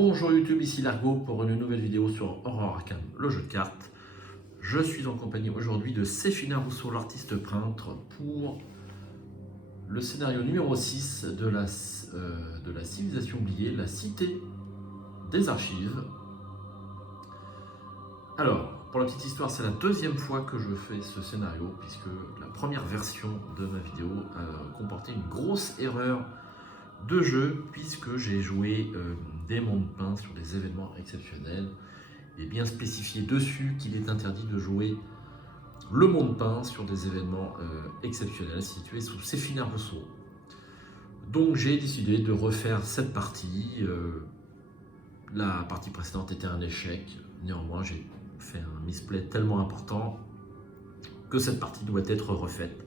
Bonjour YouTube, ici Largo pour une nouvelle vidéo sur Horror Arkham, le jeu de cartes. Je suis en compagnie aujourd'hui de Séphina Rousseau, l'artiste peintre, pour le scénario numéro 6 de la civilisation oubliée, la cité des archives. Alors, pour la petite histoire, c'est la deuxième fois que je fais ce scénario, puisque la première version de ma vidéo comportait une grosse erreur de jeu, puisque j'ai joué des mondes peints sur des événements exceptionnels et bien spécifié dessus qu'il est interdit de jouer le monde peint sur des événements exceptionnels situés sous Séphina Rousseau. Donc j'ai décidé de refaire cette partie. La partie précédente était un échec, néanmoins j'ai fait un misplay tellement important que cette partie doit être refaite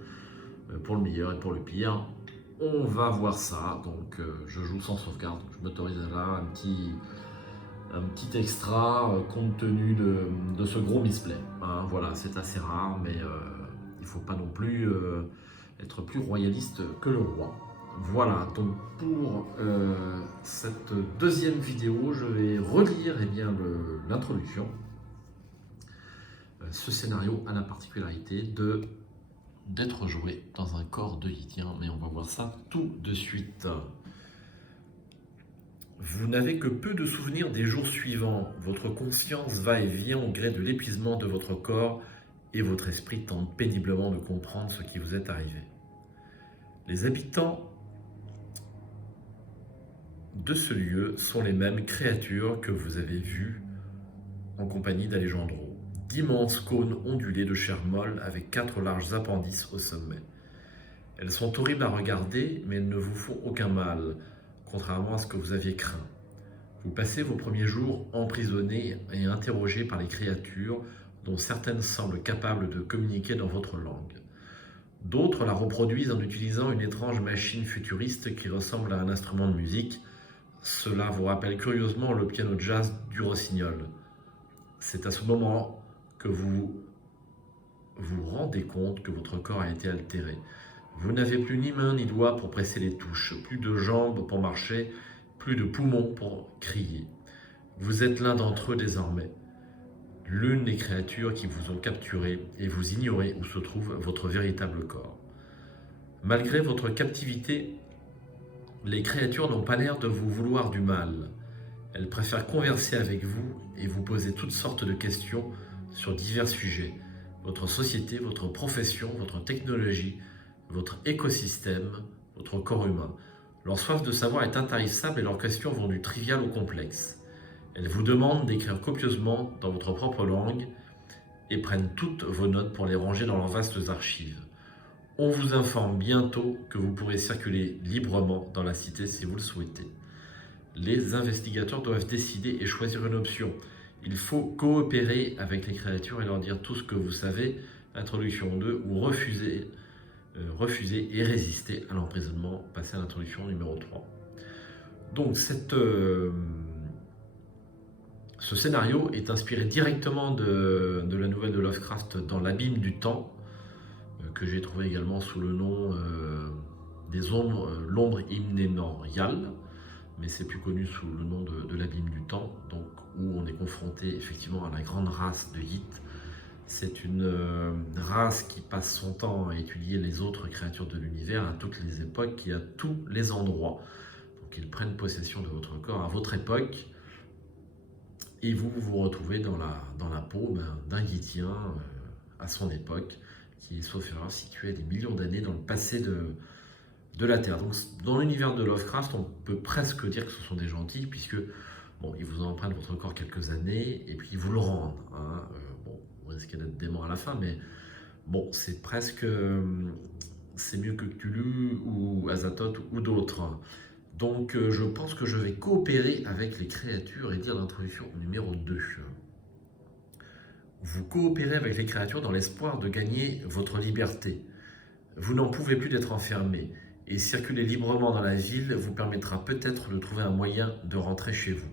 pour le meilleur et pour le pire. On va voir ça, donc je joue sans sauvegarde, donc je m'autorise là un petit extra compte tenu de ce gros misplay. Hein, voilà, c'est assez rare, mais il ne faut pas non plus être plus royaliste que le roi. Voilà, donc pour cette deuxième vidéo, je vais relire l'introduction. Ce scénario a la particularité d'être joué dans un corps de Yitien, mais on va voir ça tout de suite. Vous n'avez que peu de souvenirs des jours suivants. Votre conscience va et vient au gré de l'épuisement de votre corps et votre esprit tente péniblement de comprendre ce qui vous est arrivé. Les habitants de ce lieu sont les mêmes créatures que vous avez vues en compagnie d'Alejandro. D'immenses cônes ondulés de chair molle avec 4 larges appendices au sommet. Elles sont horribles à regarder, mais elles ne vous font aucun mal, contrairement à ce que vous aviez craint. Vous passez vos premiers jours emprisonnés et interrogés par les créatures, dont certaines semblent capables de communiquer dans votre langue. D'autres la reproduisent en utilisant une étrange machine futuriste qui ressemble à un instrument de musique. Cela vous rappelle curieusement le piano jazz du Rossignol. C'est à ce moment que vous vous rendez compte que votre corps a été altéré. Vous n'avez plus ni main ni doigts pour presser les touches, plus de jambes pour marcher, plus de poumons pour crier. Vous êtes l'un d'entre eux désormais, l'une des créatures qui vous ont capturé, et vous ignorez où se trouve votre véritable corps. Malgré votre captivité, les créatures n'ont pas l'air de vous vouloir du mal. Elles préfèrent converser avec vous et vous poser toutes sortes de questions sur divers sujets. Votre société, votre profession, votre technologie, votre écosystème, votre corps humain. Leur soif de savoir est intarissable et leurs questions vont du trivial au complexe. Elles vous demandent d'écrire copieusement dans votre propre langue et prennent toutes vos notes pour les ranger dans leurs vastes archives. On vous informe bientôt que vous pourrez circuler librement dans la cité si vous le souhaitez. Les investigateurs doivent décider et choisir une option. Il faut coopérer avec les créatures et leur dire tout ce que vous savez, introduction 2, ou refuser et résister à l'emprisonnement, passer à l'introduction numéro 3. Donc ce scénario est inspiré directement de la nouvelle de Lovecraft dans l'abîme du temps, que j'ai trouvé également sous le nom l'ombre immémoriale, mais c'est plus connu sous le nom de l'abîme du temps, donc où on est confronté effectivement à la grande race de Yit. C'est une race qui passe son temps à étudier les autres créatures de l'univers à toutes les époques et à tous les endroits. Donc ils prennent possession de votre corps à votre époque et vous vous retrouvez dans la peau d'un Yitien à son époque, qui est sauf erreur situé à des millions d'années dans le passé de la Terre. Donc dans l'univers de Lovecraft, on peut presque dire que ce sont des gentils, puisque bon, ils vous empruntent votre corps quelques années et puis ils vous le rendent. Hein. Bon, vous risquez d'être dément à la fin, mais bon, c'est presque... c'est mieux que Cthulhu ou Azathoth ou d'autres. Donc je pense que je vais coopérer avec les créatures et dire l'introduction numéro 2. Vous coopérez avec les créatures dans l'espoir de gagner votre liberté. Vous n'en pouvez plus d'être enfermé, et circuler librement dans la ville vous permettra peut-être de trouver un moyen de rentrer chez vous.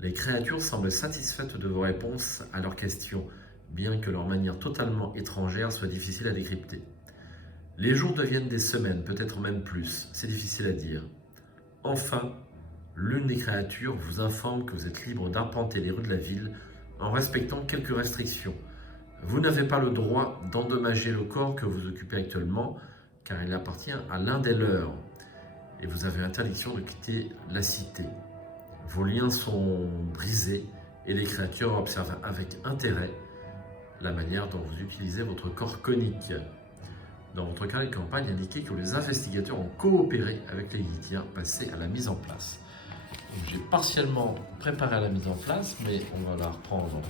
Les créatures semblent satisfaites de vos réponses à leurs questions, bien que leur manière totalement étrangère soit difficile à décrypter. Les jours deviennent des semaines, peut-être même plus, c'est difficile à dire. Enfin, L'une des créatures vous informe que vous êtes libre d'arpenter les rues de la ville en respectant quelques restrictions. Vous n'avez pas le droit d'endommager le corps que vous occupez actuellement, car il appartient à l'un des leurs, et vous avez interdiction de quitter la cité. Vos liens sont brisés, et les créatures observent avec intérêt la manière dont vous utilisez votre corps conique. Dans votre carnet de campagne, indiquez que les investigateurs ont coopéré avec les Yithiens passés à la mise en place. J'ai partiellement préparé la mise en place, mais on va la reprendre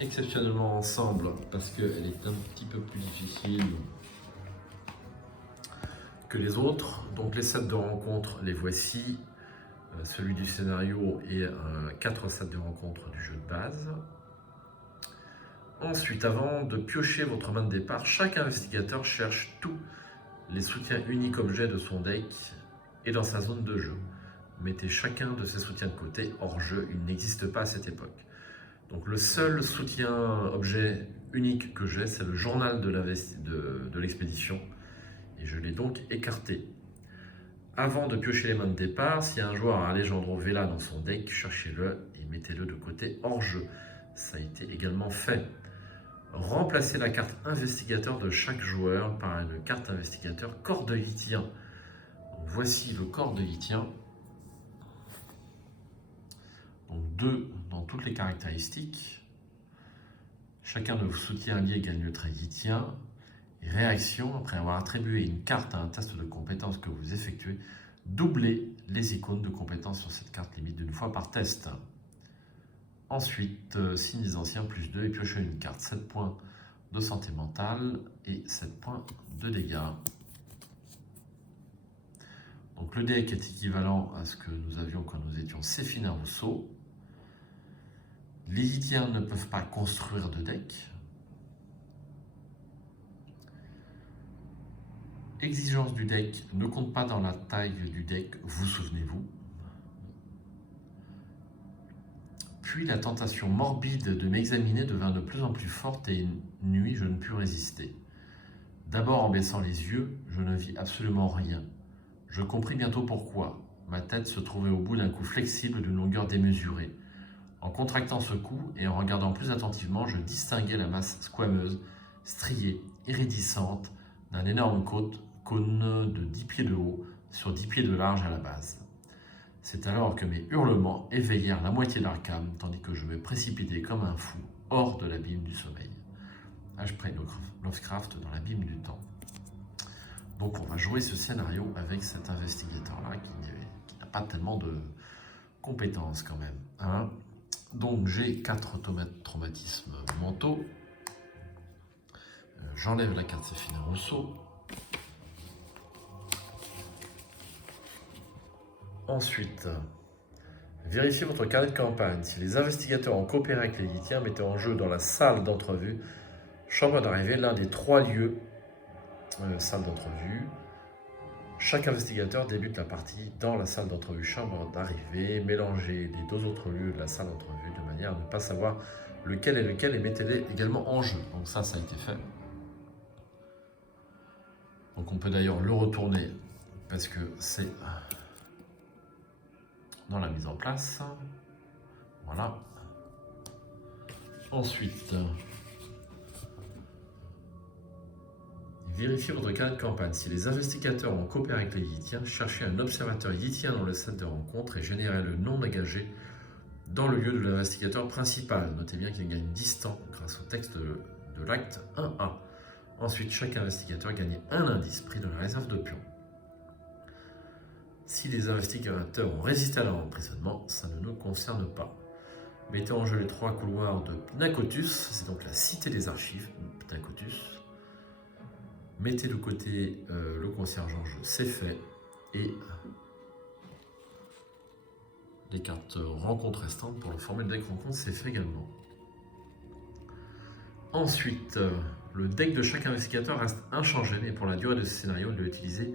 exceptionnellement ensemble parce qu'elle est un petit peu plus difficile que les autres. Donc les sets de rencontres, les voici. Celui du scénario et 4 sets de rencontres du jeu de base. Ensuite, avant de piocher votre main de départ, chaque investigateur cherche tous les soutiens uniques objets de son deck et dans sa zone de jeu. Mettez chacun de ces soutiens de côté, hors jeu, il n'existe pas à cette époque. Donc le seul soutien objet unique que j'ai, c'est le journal de l'expédition, et je l'ai donc écarté. Avant de piocher les mains de départ, s'il y a un joueur à Alejandro Vela dans son deck, cherchez-le et mettez-le de côté hors jeu. Ça a été également fait. Remplacez la carte investigateur de chaque joueur par une carte investigateur corps de Yithien. Voici le corps de Yithien. Donc 2 dans toutes les caractéristiques. Chacun de vos soutiens alliés gagne le trait Yithien. Et réaction, après avoir attribué une carte à un test de compétence que vous effectuez, doublez les icônes de compétence sur cette carte limite d'une fois par test. Ensuite, signes des anciens plus 2 et piochez une carte. 7 points de santé mentale et 7 points de dégâts. Donc le deck est équivalent à ce que nous avions quand nous étions Séphina Rousseau. Les Yithiens ne peuvent pas construire de deck. Exigence du deck ne compte pas dans la taille du deck, vous souvenez-vous. Puis la tentation morbide de m'examiner devint de plus en plus forte et une nuit je ne pus résister. D'abord en baissant les yeux, je ne vis absolument rien. Je compris bientôt pourquoi. Ma tête se trouvait au bout d'un cou flexible d'une longueur démesurée. En contractant ce cou et en regardant plus attentivement, je distinguais la masse squameuse, striée, iridescente, d'un énorme cône de 10 pieds de haut sur 10 pieds de large à la base. C'est alors que mes hurlements éveillèrent la moitié d'Arkham, tandis que je me précipitais comme un fou hors de l'abîme du sommeil. H.P. Lovecraft dans l'abîme du temps. Donc on va jouer ce scénario avec cet investigateur-là qui n'a pas tellement de compétences quand même. Hein. Donc j'ai 4 traumatismes mentaux. J'enlève la carte Séphina Rousseau. Ensuite, vérifiez votre carnet de campagne. Si les investigateurs ont coopéré avec les Yithiens, mettez en jeu dans la salle d'entrevue, chambre d'arrivée, l'un des 3 lieux, salle d'entrevue. Chaque investigateur débute la partie dans la salle d'entrevue, chambre d'arrivée. Mélangez les 2 autres lieux de la salle d'entrevue de manière à ne pas savoir lequel est lequel et mettez-les également en jeu. Donc ça a été fait. Donc on peut d'ailleurs le retourner parce que c'est dans la mise en place. Voilà. Ensuite, vérifiez votre carnet de campagne. Si les investigateurs ont coopéré avec les Yithiens, cherchez un observateur Yithien dans le set de rencontre et générez le non engagé dans le lieu de l'investigateur principal. Notez bien qu'il gagne 10 temps grâce au texte de l'acte 1A. Ensuite, chaque investigateur gagne un indice pris dans la réserve de pions. Si les investigateurs ont résisté à leur emprisonnement, ça ne nous concerne pas. Mettez en jeu les 3 couloirs de Pnacotus, c'est donc la cité des archives, Pnacotus. Mettez de côté le concierge en jeu, c'est fait. Et les cartes rencontres restantes pour le former le deck rencontre, c'est fait également. Ensuite, le deck de chaque investigateur reste inchangé, mais pour la durée de ce scénario, il doit utiliser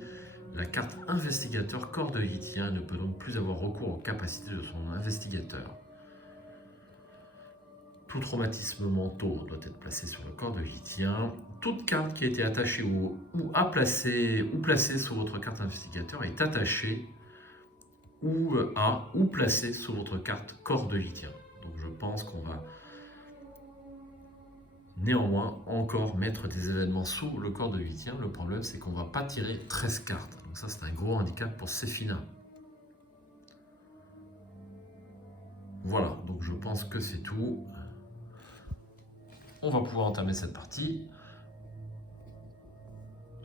la carte investigateur corps de Yithien et ne peut donc plus avoir recours aux capacités de son investigateur. Tout traumatisme mentaux doit être placé sur le corps de Yithien. Toute carte qui a été attachée ou placée sur votre carte investigateur est attachée ou placé sous votre carte corps de Yitien. Donc je pense qu'on va néanmoins encore mettre des événements sous le corps de Yitien. Le problème, c'est qu'on ne va pas tirer 13 cartes. Donc ça, c'est un gros handicap pour Séphina. Voilà, donc je pense que c'est tout. On va pouvoir entamer cette partie.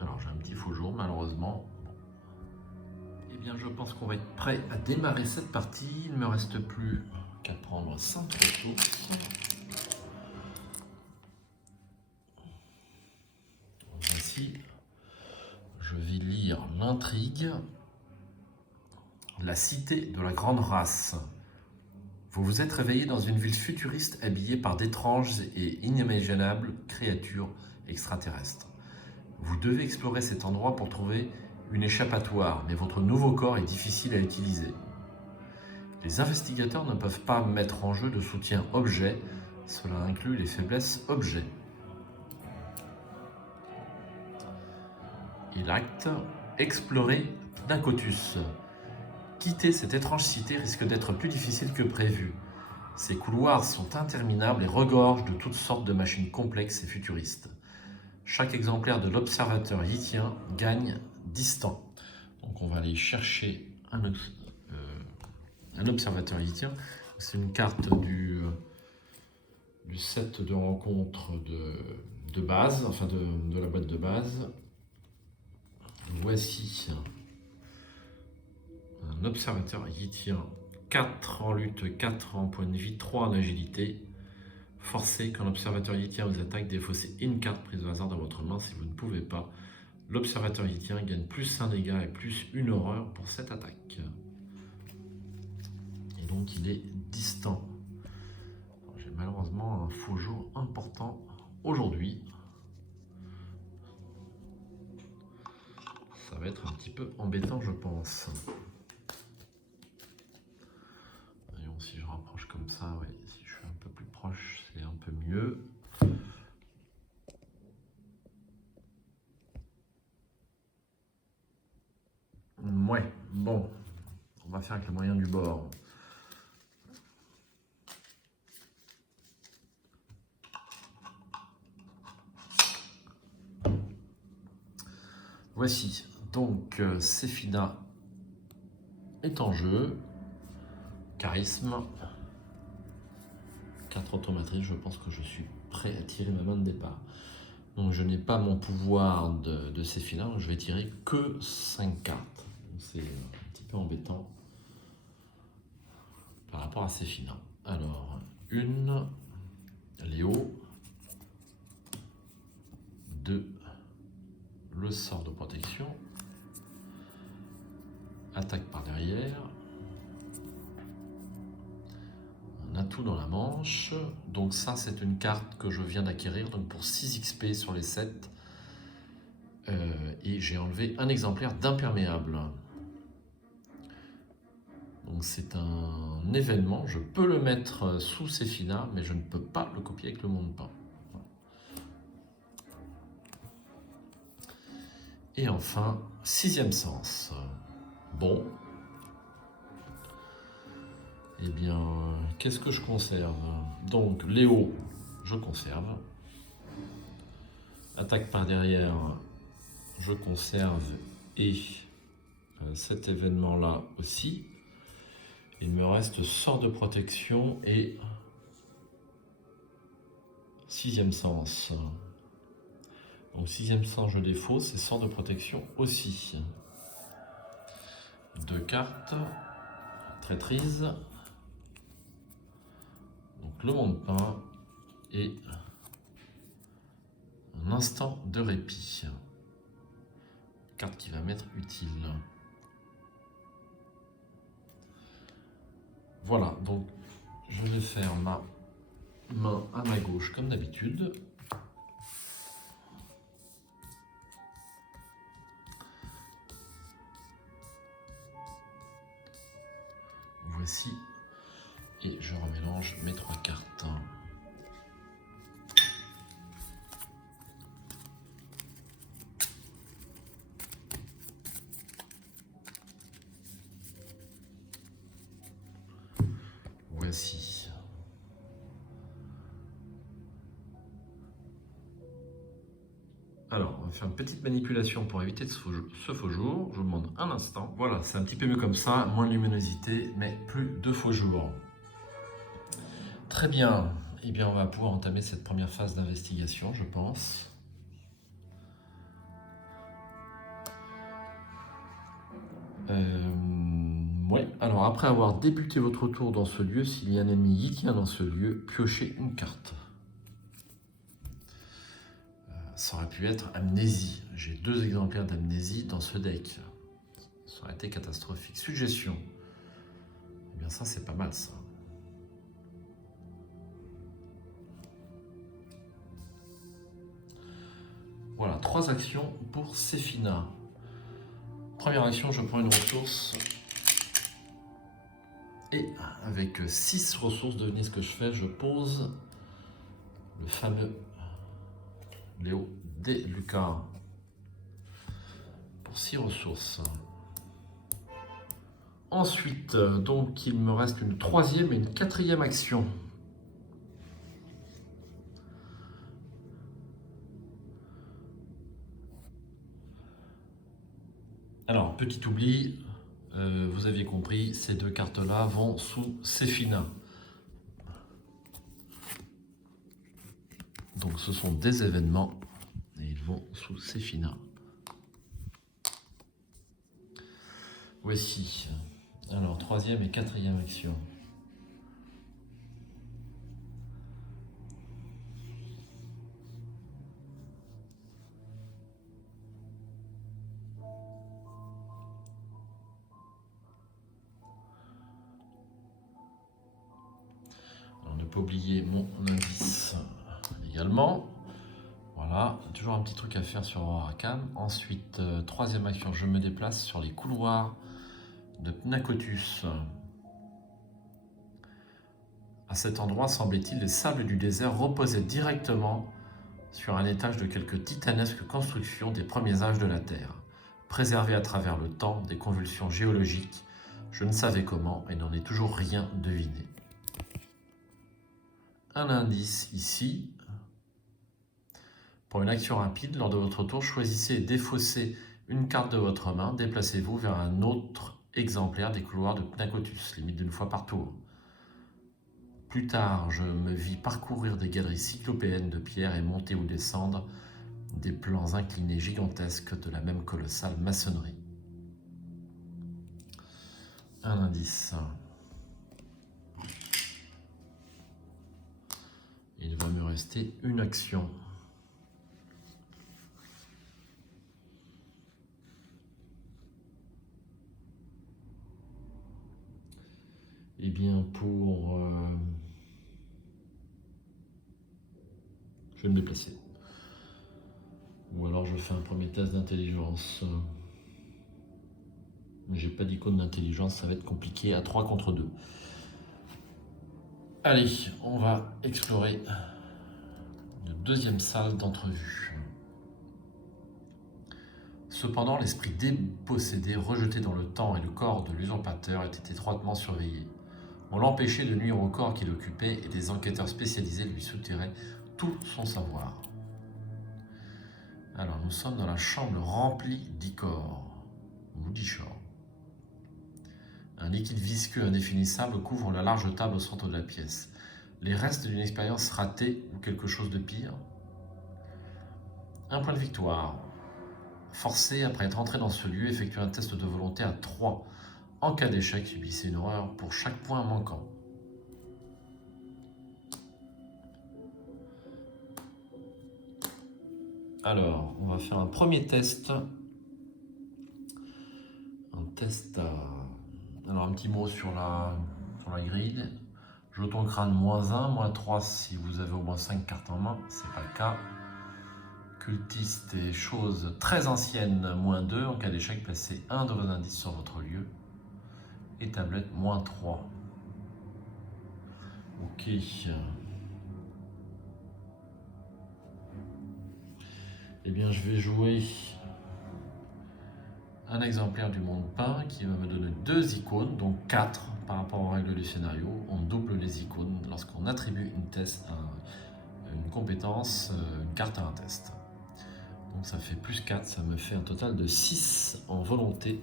Alors j'ai un petit faux jour, malheureusement. Eh bien, je pense qu'on va être prêt à démarrer cette partie. Il ne me reste plus qu'à prendre 5 ressources. Voici, je vais lire l'intrigue. La cité de la grande race. Vous vous êtes réveillé dans une ville futuriste habillée par d'étranges et inimaginables créatures extraterrestres. Vous devez explorer cet endroit pour trouver une échappatoire, mais votre nouveau corps est difficile à utiliser. Les investigateurs ne peuvent pas mettre en jeu de soutien objet, cela inclut les faiblesses objet. Et l'acte, explorer Pnakotus. Quitter cette étrange cité risque d'être plus difficile que prévu. Ces couloirs sont interminables et regorgent de toutes sortes de machines complexes et futuristes. Chaque exemplaire de l'observateur yitien gagne 10 temps. Donc on va aller chercher un observateur yitien. C'est une carte du set de rencontre de base, enfin de la boîte de base. Voici un observateur yitien, 4 en lutte, 4 en point de vie, 3 en agilité. Forcez quand l'observateur yitien vous attaque, défaussez une carte prise au hasard dans votre main si vous ne pouvez pas. L'observateur yitien gagne plus 1 dégât et plus 1 horreur pour cette attaque. Et donc il est distant. J'ai malheureusement un faux jour important aujourd'hui. Ça va être un petit peu embêtant, je pense. Voyons si je rapproche comme ça, oui. Si je suis un peu plus proche, c'est un peu mieux. Ouais, bon. On va faire avec les moyens du bord. Voici, donc Séphina est en jeu. Charisme. 4 automatrices, je pense que je suis prêt à tirer ma main de départ. Donc je n'ai pas mon pouvoir de Séphina, donc je vais tirer que 5 cartes. C'est un petit peu embêtant par rapport à Séphina. Alors, une, Léo. 2, le sort de protection. Attaque par derrière. Un atout dans la manche. Donc ça, c'est une carte que je viens d'acquérir. Donc pour 6 XP sur les 7. Et j'ai enlevé un exemplaire d'imperméable. Donc c'est un événement. Je peux le mettre sous Séphina, mais je ne peux pas le copier avec le monde-pain. Et enfin, 6e sens. Bon. Eh bien, qu'est-ce que je conserve? Donc, Léo, je conserve. Attaque par derrière, je conserve. Et cet événement-là aussi. Il me reste sort de protection et 6e sens. Donc 6e sens, je défausse et sort de protection aussi. 2 cartes. Traîtrise. Donc le monde-pain et un instant de répit. Carte qui va m'être utile. Voilà, donc je vais faire ma main à ma gauche comme d'habitude. Voici. Et je remélange mes 3 cartes. Voici. Alors, on va faire une petite manipulation pour éviter ce faux jour. Je vous demande un instant. Voilà, c'est un petit peu mieux comme ça, moins de luminosité, mais plus de faux jours. Très bien. Eh bien, on va pouvoir entamer cette première phase d'investigation, je pense. Ouais. Alors, après avoir débuté votre tour dans ce lieu, s'il y a un ennemi qui tient dans ce lieu, piochez une carte. Ça aurait pu être Amnésie. J'ai 2 exemplaires d'Amnésie dans ce deck. Ça aurait été catastrophique. Suggestion. Eh bien, ça, c'est pas mal, ça. Voilà, 3 actions pour Séphina. Première action, je prends une ressource. Et avec 6 ressources, devinez ce que je fais, je pose le fameux Léo D. Lucas pour 6 ressources. Ensuite, donc, il me reste une 3e et une 4e action. Alors, petit oubli, vous aviez compris, ces 2 cartes-là vont sous Séphina. Donc, ce sont des événements et ils vont sous Séphina. Voici. Alors, 3e et 4e action. Alors, ne pas oublier mon indice également. Voilà, toujours un petit truc à faire sur Arkham. Ensuite, 3e action, je me déplace sur les couloirs de Pnakotus. À cet endroit, semblait-il, les sables du désert reposaient directement sur un étage de quelques titanesques constructions des premiers âges de la Terre, préservées à travers le temps des convulsions géologiques. Je ne savais comment et n'en ai toujours rien deviné. Un indice ici. Pour une action rapide, lors de votre tour, choisissez et défaussez une carte de votre main. Déplacez-vous vers un autre exemplaire des couloirs de Pnakotus, limite d'une fois par tour. Plus tard, je me vis parcourir des galeries cyclopéennes de pierre et monter ou descendre des plans inclinés gigantesques de la même colossale maçonnerie. Un indice. Il va me rester une action. Eh bien, je vais me déplacer. Ou alors je fais un premier test d'intelligence. J'ai pas d'icône d'intelligence, ça va être compliqué à 3 contre 2. Allez, on va explorer une 2e salle d'entrevue. Cependant, l'esprit dépossédé, rejeté dans le temps et le corps de l'usurpateur était étroitement surveillé. On l'empêchait de nuire au corps qu'il occupait et des enquêteurs spécialisés lui soutiraient tout son savoir. Alors, nous sommes dans la chambre remplie d'icors, ou d'ichor. Un liquide visqueux indéfinissable couvre la large table au centre de la pièce. Les restes d'une expérience ratée ou quelque chose de pire. Un point de victoire. Forcé, après être entré dans ce lieu, effectuer un test de volonté à 3. En cas d'échec, subissez une horreur pour chaque point manquant. Alors, on va faire un premier test. Un test à... Alors, un petit mot sur la grille. Jeton crâne -1, -3 si vous avez au moins 5 cartes en main. C'est pas le cas. Cultiste et choses très anciennes, -2. En cas d'échec, placez un de vos indices sur votre lieu. Et tablette, -3. Ok. Eh bien, je vais jouer un exemplaire du monde peint qui va me donner 2 icônes, donc 4 par rapport aux règles du scénario. On double les icônes lorsqu'on attribue une compétence, une carte à un test. Donc ça fait plus 4, ça me fait un total de 6 en volonté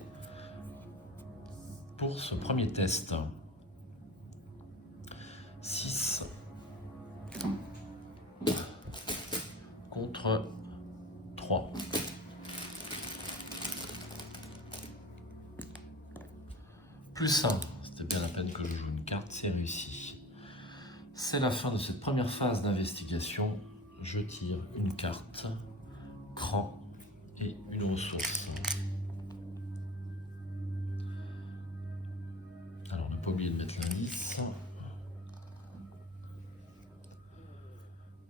pour ce premier test. 6 contre 3. Plus 1, c'était bien la peine que je joue une carte, c'est réussi. C'est la fin de cette première phase d'investigation. Je tire une carte, cran et une ressource. Alors, ne pas oublier de mettre l'indice.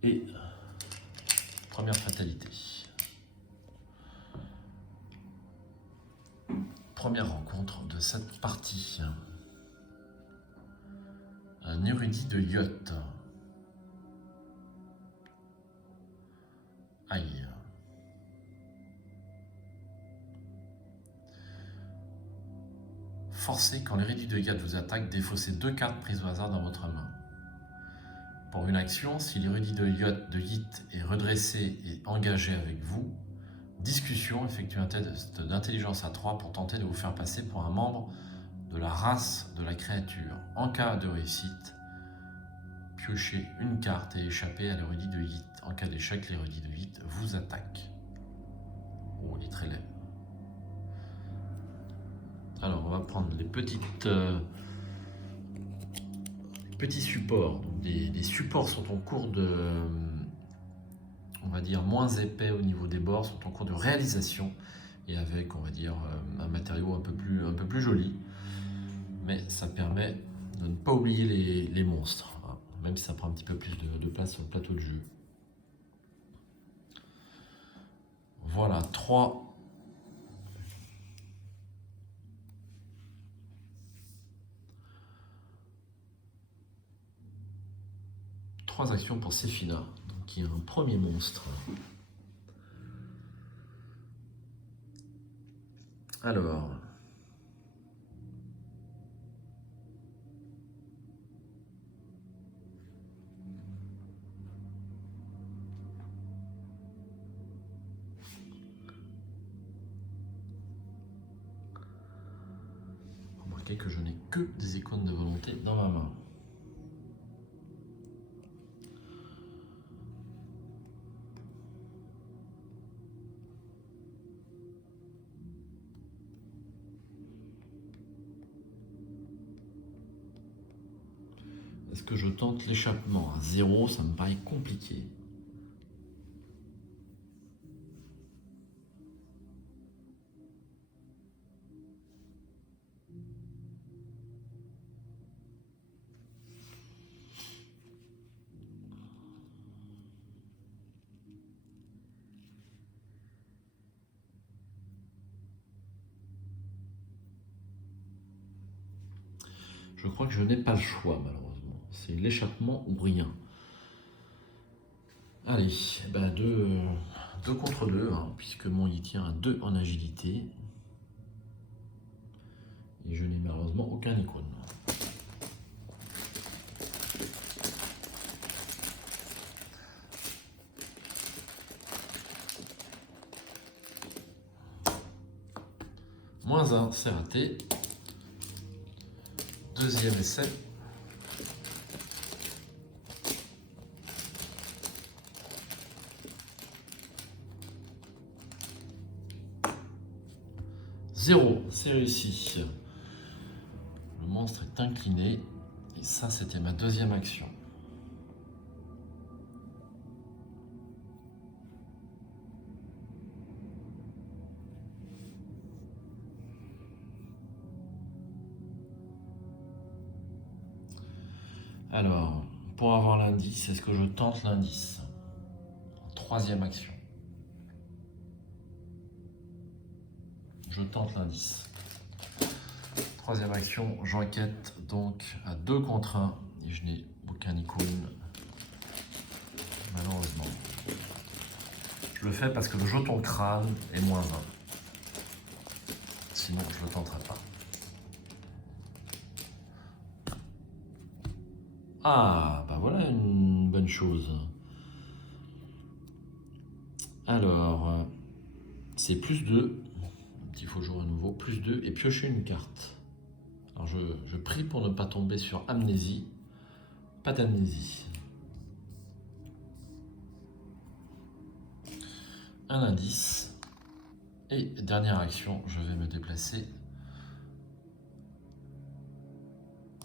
Et première fatalité. Première rencontre de cette partie. Un érudit de yacht. Aïe. Forcez quand l'érudit de yacht vous attaque, défaussez 2 cartes prises au hasard dans votre main. Pour une action, si l'érudit de yacht est redressé et engagé avec vous, discussion, effectuez un test d'intelligence à 3 pour tenter de vous faire passer pour un membre de la race de la créature. En cas de réussite, piochez une carte et échappez à l'érudit de yacht. En cas d'échec, l'érudit de yacht vous attaque. Oh, il est très laid. Alors, on va prendre les petits supports. Donc, des supports sont en cours de, on va dire, moins épais au niveau des bords, sont en cours de réalisation et avec, on va dire, un matériau un peu plus joli. Mais ça permet de ne pas oublier les monstres, hein, même si ça prend un petit peu plus de place sur le plateau de jeu. Voilà, 3 actions pour Séphina, donc il y a un premier monstre. Alors, remarquez que je n'ai que des icônes de volonté dans ma main. Est-ce que je tente l'échappement? À 0, ça me paraît compliqué. Je crois que je n'ai pas le choix, malheureusement. C'est l'échappement ou rien. Allez, ben 2 contre 2, hein, puisque mon il tient à 2 en agilité. Et je n'ai malheureusement aucun icône. Moins 1, c'est raté. Deuxième essai. Zéro, c'est réussi. Le monstre est incliné. Et ça, c'était ma deuxième action. Alors, pour avoir l'indice, est-ce que je tente l'indice? Troisième action. Je tente l'indice. Troisième action, j'enquête donc à 2 contre 1 et je n'ai aucun icône, malheureusement. Je le fais parce que le jeton crâne est moins 1. sinon je ne le tenterai pas. Ah, bah voilà une bonne chose. Alors, c'est plus 2. Il faut jouer à nouveau, plus 2 et piocher une carte. Alors je prie pour ne pas tomber sur amnésie. Pas d'amnésie. Un indice. Et dernière action, je vais me déplacer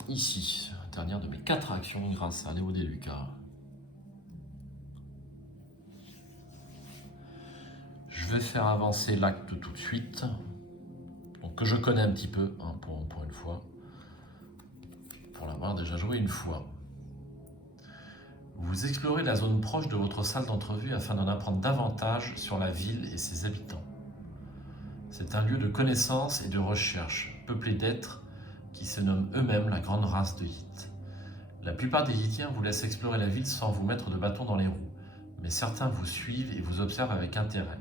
ici. Dernière de mes 4 actions grâce à Léo Deluca. Je vais faire avancer l'acte tout de suite. Donc, que je connais un petit peu, hein, pour une fois. Pour l'avoir déjà joué une fois. Vous explorez la zone proche de votre salle d'entrevue afin d'en apprendre davantage sur la ville et ses habitants. C'est un lieu de connaissance et de recherche, peuplé d'êtres qui se nomment eux-mêmes la grande race de Hit. La plupart des Hittiens vous laissent explorer la ville sans vous mettre de bâton dans les roues, mais certains vous suivent et vous observent avec intérêt.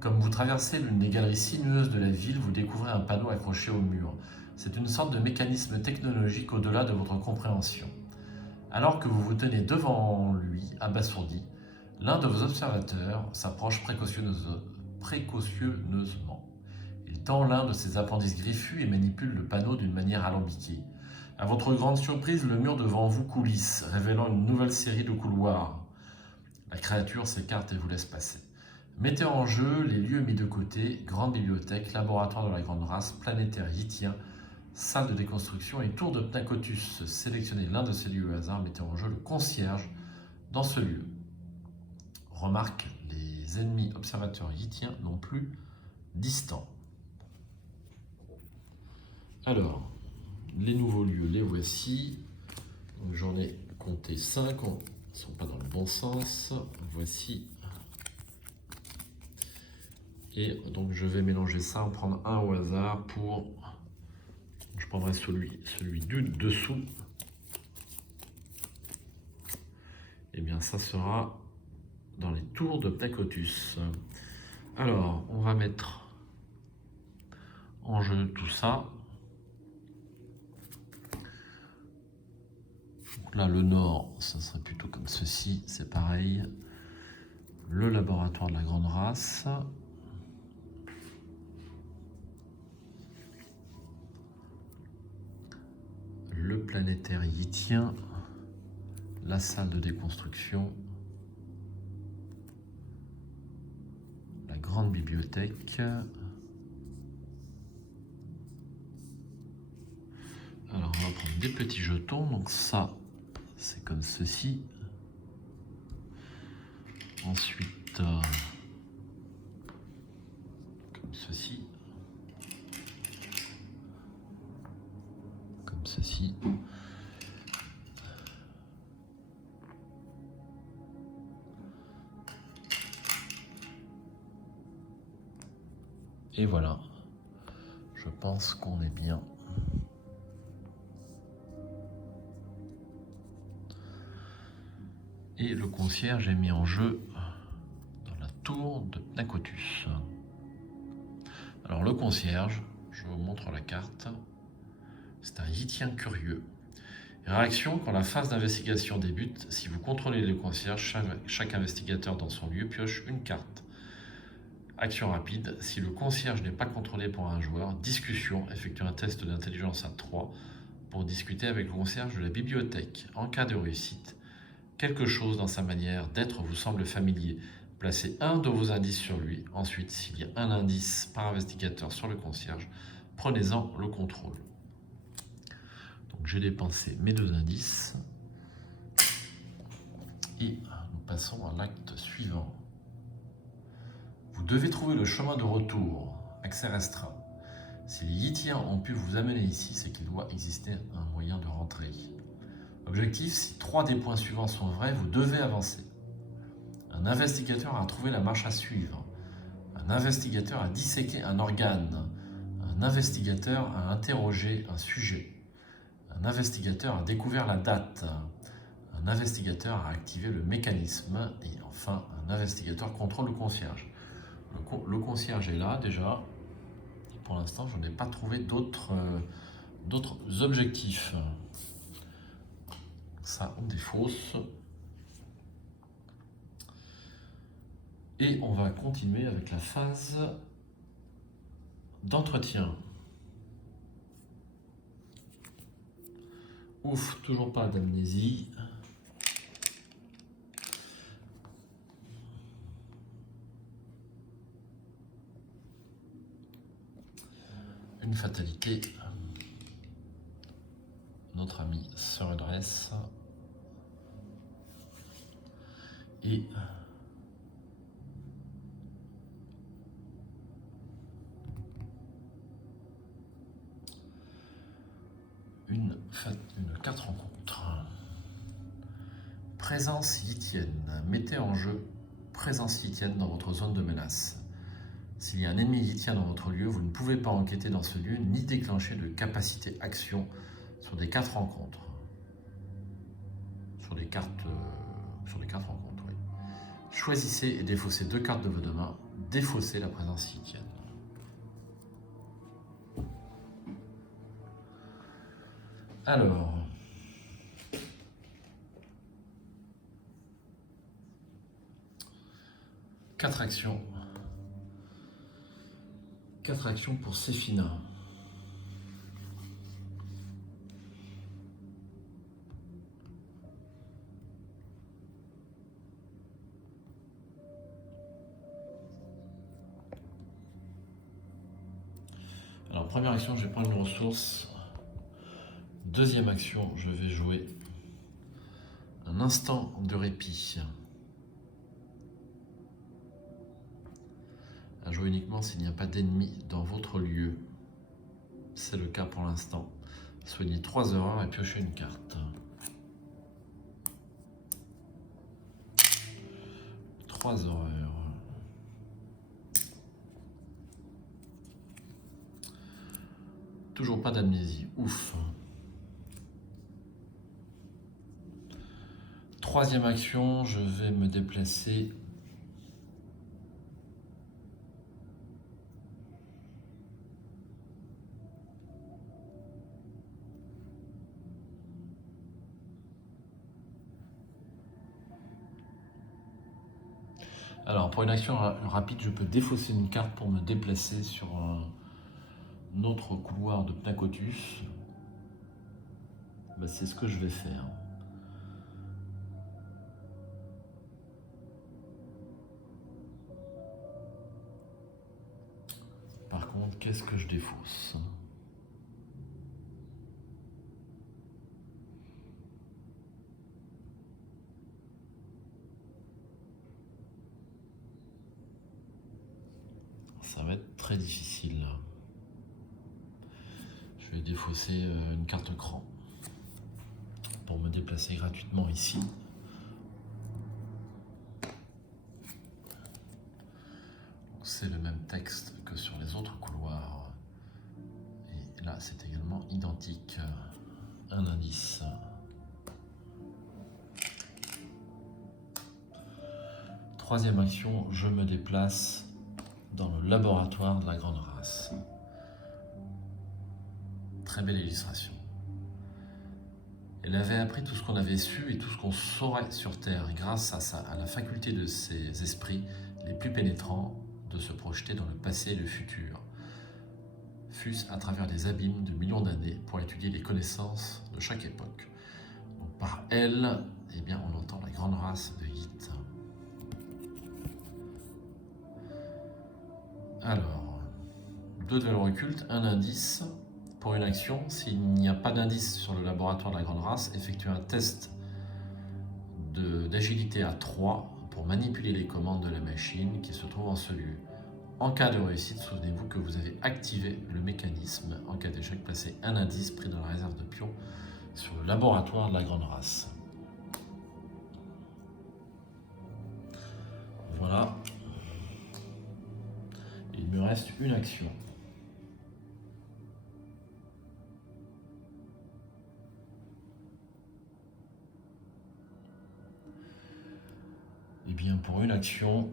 Comme vous traversez l'une des galeries sinueuses de la ville, vous découvrez un panneau accroché au mur. C'est une sorte de mécanisme technologique au-delà de votre compréhension. Alors que vous vous tenez devant lui, abasourdi, l'un de vos observateurs s'approche précautionneusement. Il tend l'un de ses appendices griffus et manipule le panneau d'une manière alambiquée. À votre grande surprise, le mur devant vous coulisse, révélant une nouvelle série de couloirs. La créature s'écarte et vous laisse passer. Mettez en jeu les lieux mis de côté, grande bibliothèque, laboratoire de la grande race, planétaire hittien, salle de déconstruction et tour de Pnacotus. Sélectionnez l'un de ces lieux au hasard, mettez en jeu le concierge dans ce lieu. Remarque, les ennemis observateurs hittiens non plus distants. Alors, les nouveaux lieux, les voici. J'en ai compté 5, ils ne sont pas dans le bon sens. Voici. Et donc je vais mélanger ça, en prendre un au hasard pour... Je prendrai celui du dessous. Et bien ça sera dans les tours de Pnacotus. Alors, on va mettre en jeu tout ça. Donc là, le nord, ça serait plutôt comme ceci, c'est pareil. Le laboratoire de la grande race. Le planétaire hittien, la salle de déconstruction, la grande bibliothèque. Alors on va prendre des petits jetons, donc ça c'est comme ceci. Ensuite comme ceci. Comme ceci. Et voilà, je pense qu'on est bien. Et le concierge est mis en jeu dans la tour de Pnacotus. Alors le concierge, je vous montre la carte, c'est un hittien curieux. Réaction quand la phase d'investigation débute, si vous contrôlez le concierge, chaque investigateur dans son lieu pioche une carte. Action rapide, si le concierge n'est pas contrôlé par un joueur, discussion, effectuez un test d'intelligence à 3 pour discuter avec le concierge de la bibliothèque. En cas de réussite, quelque chose dans sa manière d'être vous semble familier. Placez un de vos indices sur lui. Ensuite, s'il y a un indice par investigateur sur le concierge, prenez-en le contrôle. Donc j'ai dépensé mes 2 indices. Et nous passons à l'acte suivant. Vous devez trouver le chemin de retour, accès restreint. Si les Hittiens ont pu vous amener ici, c'est qu'il doit exister un moyen de rentrer. Objectif, si 3 des points suivants sont vrais, vous devez avancer. Un investigateur a trouvé la marche à suivre. Un investigateur a disséqué un organe. Un investigateur a interrogé un sujet. Un investigateur a découvert la date. Un investigateur a activé le mécanisme. Et enfin, un investigateur contrôle le concierge. Le concierge est là déjà. pour l'instant, je n'ai pas trouvé d'autres objectifs. Ça, on défausse. Et on va continuer avec la phase d'entretien. Ouf, toujours pas d'amnésie. Une fatalité. Notre ami se redresse. Et une carte rencontre. Présence yitienne. Mettez en jeu présence yitienne dans votre zone de menace. S'il y a un ennemi yitien dans votre lieu, vous ne pouvez pas enquêter dans ce lieu ni déclencher de capacité action sur des cartes rencontres. Sur des cartes rencontres, oui. Choisissez et défaussez 2 cartes de vos mains. Défaussez la présence yitienne. Alors, quatre actions. 4 actions pour Séphina. Alors, première action, je vais prendre une ressource. Deuxième action, je vais jouer un instant de répit. À jouer uniquement s'il n'y a pas d'ennemis dans votre lieu. C'est le cas pour l'instant. Soignez 3 erreurs et piochez une carte. 3 horreurs. Toujours pas d'amnésie. Ouf. Troisième action, je vais me déplacer. Alors, pour une action rapide, je peux défausser une carte pour me déplacer sur un autre couloir de Pnacotus. Ben, c'est ce que je vais faire. Par contre, qu'est-ce que je défausse ? Ça va être très difficile. Je vais défausser une carte cran pour me déplacer gratuitement ici. C'est le même texte que sur les autres couloirs. Et là, c'est également identique. Un indice. Troisième action, je me déplace dans le laboratoire de la grande race. Très belle illustration. Elle avait appris tout ce qu'on avait su et tout ce qu'on saurait sur Terre grâce à la faculté de ses esprits les plus pénétrants de se projeter dans le passé et le futur, fût-ce à travers des abîmes de millions d'années pour étudier les connaissances de chaque époque. Donc, par elle, eh bien, on entend la grande race de Yit. Alors, 2 de valeur occulte, un indice pour une action. S'il n'y a pas d'indice sur le laboratoire de la grande race, effectuez un test d'agilité à 3 pour manipuler les commandes de la machine qui se trouve en ce lieu. En cas de réussite, souvenez-vous que vous avez activé le mécanisme. En cas d'échec, placez un indice pris dans la réserve de pions sur le laboratoire de la grande race. Voilà. Il me reste une action. Et bien pour une action,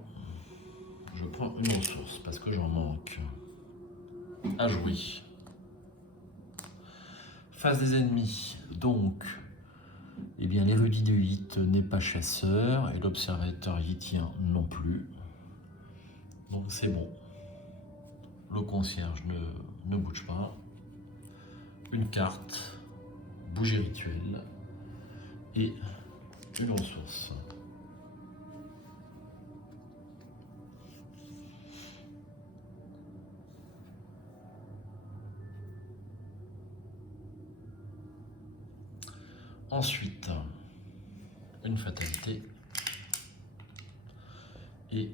je prends une ressource parce que j'en manque. À jouer. Face des ennemis, donc, eh bien, l'érudit de 8 n'est pas chasseur et l'observateur yitien non plus. Donc c'est bon. Le concierge ne bouge pas. Une carte, bougie rituelle et une ressource. Ensuite, une fatalité et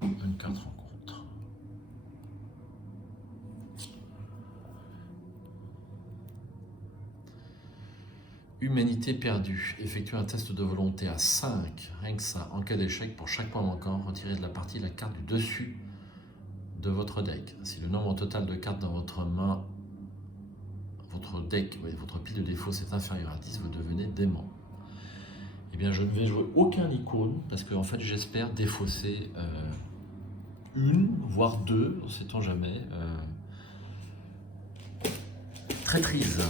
une carte rencontre. Humanité perdue. Effectuez un test de volonté à 5, rien que ça. En cas d'échec, pour chaque point manquant, retirez de la partie la carte du dessus de votre deck. Si le nombre total de cartes dans votre main, votre deck, votre pile de défauts est inférieur à 10, vous devenez dément. Eh bien, je ne vais jouer aucun icône parce que en fait, j'espère défausser une, voire deux, sait-on jamais. Traîtrise.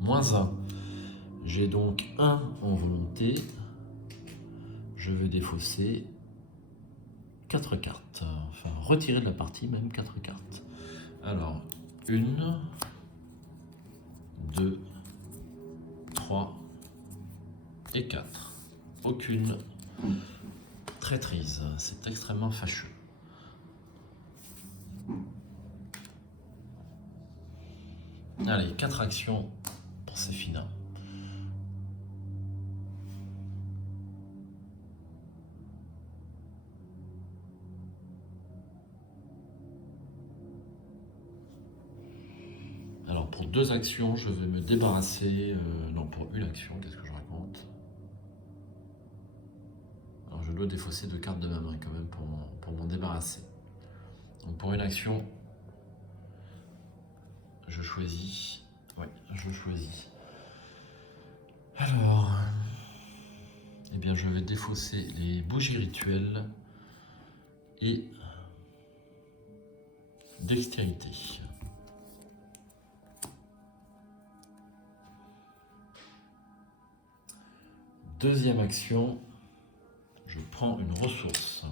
-1. J'ai donc 1 en volonté. Je vais défausser 4 cartes. Enfin, retirer de la partie même 4 cartes. Alors, 1, 2, 3 et 4. Aucune traîtrise. C'est extrêmement fâcheux. Allez, 4 actions pour Séphina. Alors pour 2 actions, je vais me débarrasser... non, pour une action, qu'est-ce que je raconte? Alors je dois défausser 2 cartes de ma main quand même pour m'en débarrasser. Donc pour une action, je choisis... Ouais, je choisis. Alors... Eh bien je vais défausser les bougies rituelles et dextérité. Deuxième action, je prends une ressource.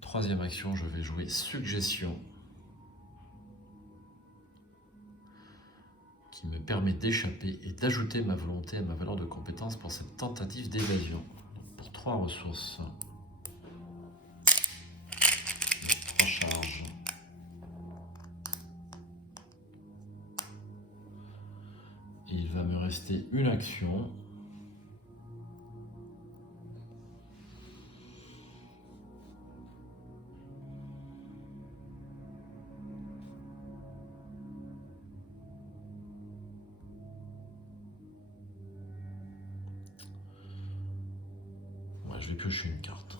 Troisième action, je vais jouer suggestion, qui me permet d'échapper et d'ajouter ma volonté à ma valeur de compétence pour cette tentative d'évasion. Pour 3 ressources. 3 charges. Et il va me rester une action. Je vais piocher une carte.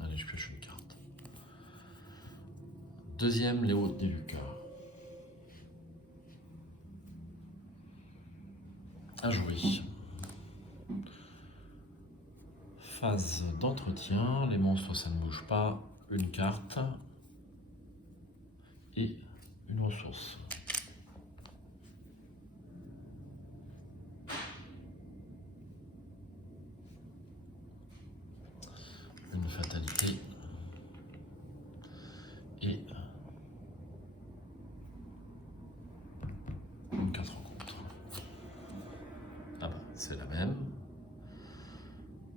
Allez, je pioche une carte. Deuxième, Léo Deluca. À jouer. Phase d'entretien. Les monstres, ça ne bouge pas. Une carte et une ressource. Une fatalité et une 4 rencontres. Ah bah, c'est la même.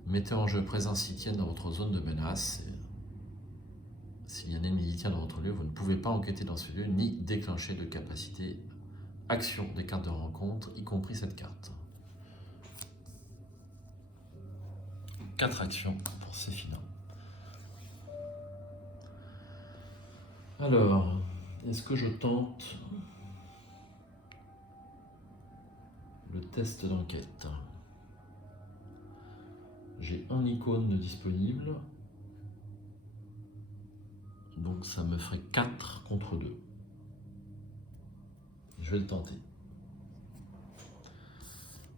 Mettez en jeu présence yitienne dans votre zone de menace. S'il y a un ennemi yitien dans votre lieu, vous ne pouvez pas enquêter dans ce lieu ni déclencher de capacité action des cartes de rencontre, y compris cette carte. 4 actions pour Séphina. Alors, est-ce que je tente le test d'enquête? J'ai un icône disponible. Donc ça me ferait 4 contre 2. Je vais le tenter.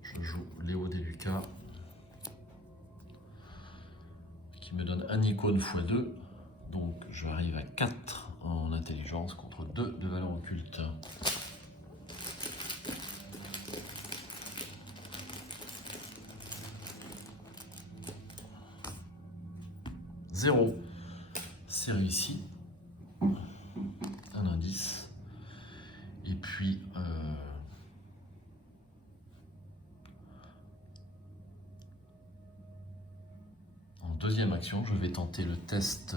Je joue Léo Deluca, qui me donne un icône x2. Donc je arrive à 4 en intelligence contre 2 de valeur occulte. Zéro. C'est réussi. Un indice. Et puis en deuxième action, je vais tenter le test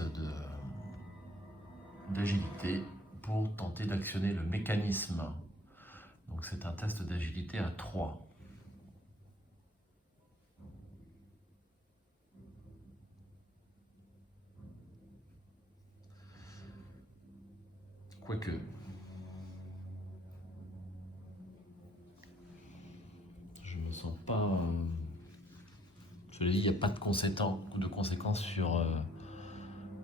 d'agilité pour tenter d'actionner le mécanisme. Donc c'est un test d'agilité à 3. Quoique, je me sens pas... je l'ai dit, il n'y a pas de conséquences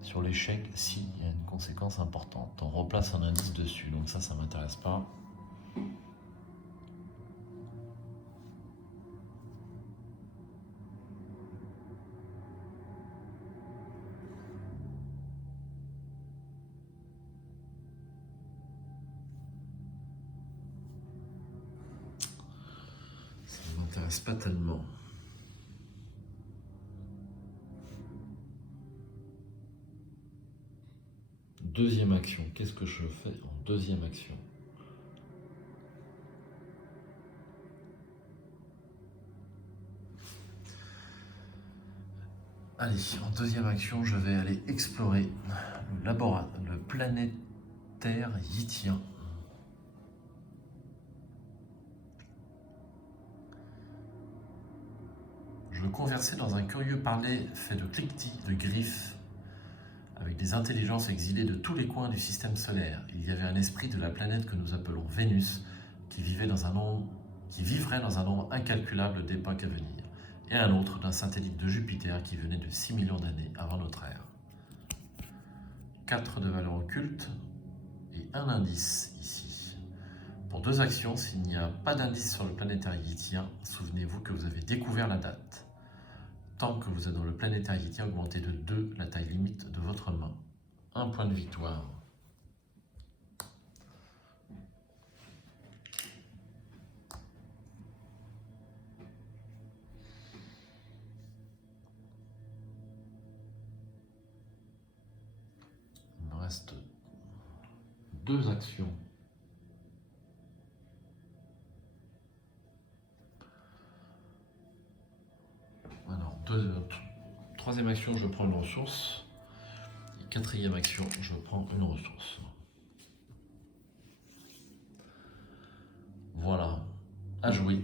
sur l'échec. Si, il y a une conséquence importante. On replace un indice dessus, donc ça ne m'intéresse pas. Ça ne m'intéresse pas tellement. Deuxième action, qu'est-ce que je fais en deuxième action? Allez, en deuxième action, je vais aller explorer le planétaire yitien. Je conversais dans un curieux parler fait de cliquetis, de griffes, avec des intelligences exilées de tous les coins du système solaire. Il y avait un esprit de la planète que nous appelons Vénus, qui vivrait dans un nombre incalculable d'époques à venir, et un autre d'un satellite de Jupiter qui venait de 6 millions d'années avant notre ère. 4 de valeur occulte et un indice ici. Pour 2 actions, s'il n'y a pas d'indice sur le planétaire yitien, souvenez-vous que vous avez découvert la date. Tant que vous êtes dans le planétaire yitien, augmentez de 2 la taille limite de votre main. 1 point de victoire. Il me reste 2 actions. Alors, troisième action, je prends une ressource. Et quatrième action, je prends une ressource. Voilà, à jouer.